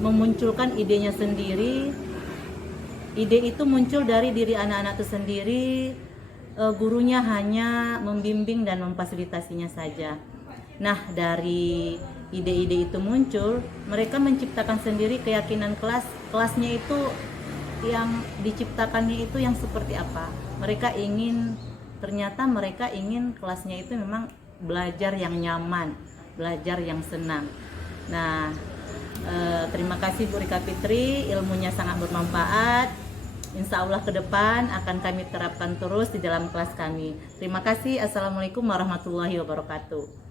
memunculkan idenya sendiri. Ide itu muncul dari diri anak-anak itu sendiri. Gurunya hanya membimbing dan memfasilitasinya saja. Nah, dari ide-ide itu muncul, mereka menciptakan sendiri keyakinan kelas. Kelasnya itu yang diciptakannya itu yang seperti apa. Ternyata mereka ingin kelasnya itu memang belajar yang nyaman, belajar yang senang. Nah, terima kasih Bu Rika Fitri, ilmunya sangat bermanfaat. Insya Allah ke depan akan kami terapkan terus di dalam kelas kami. Terima kasih. Assalamualaikum warahmatullahi wabarakatuh.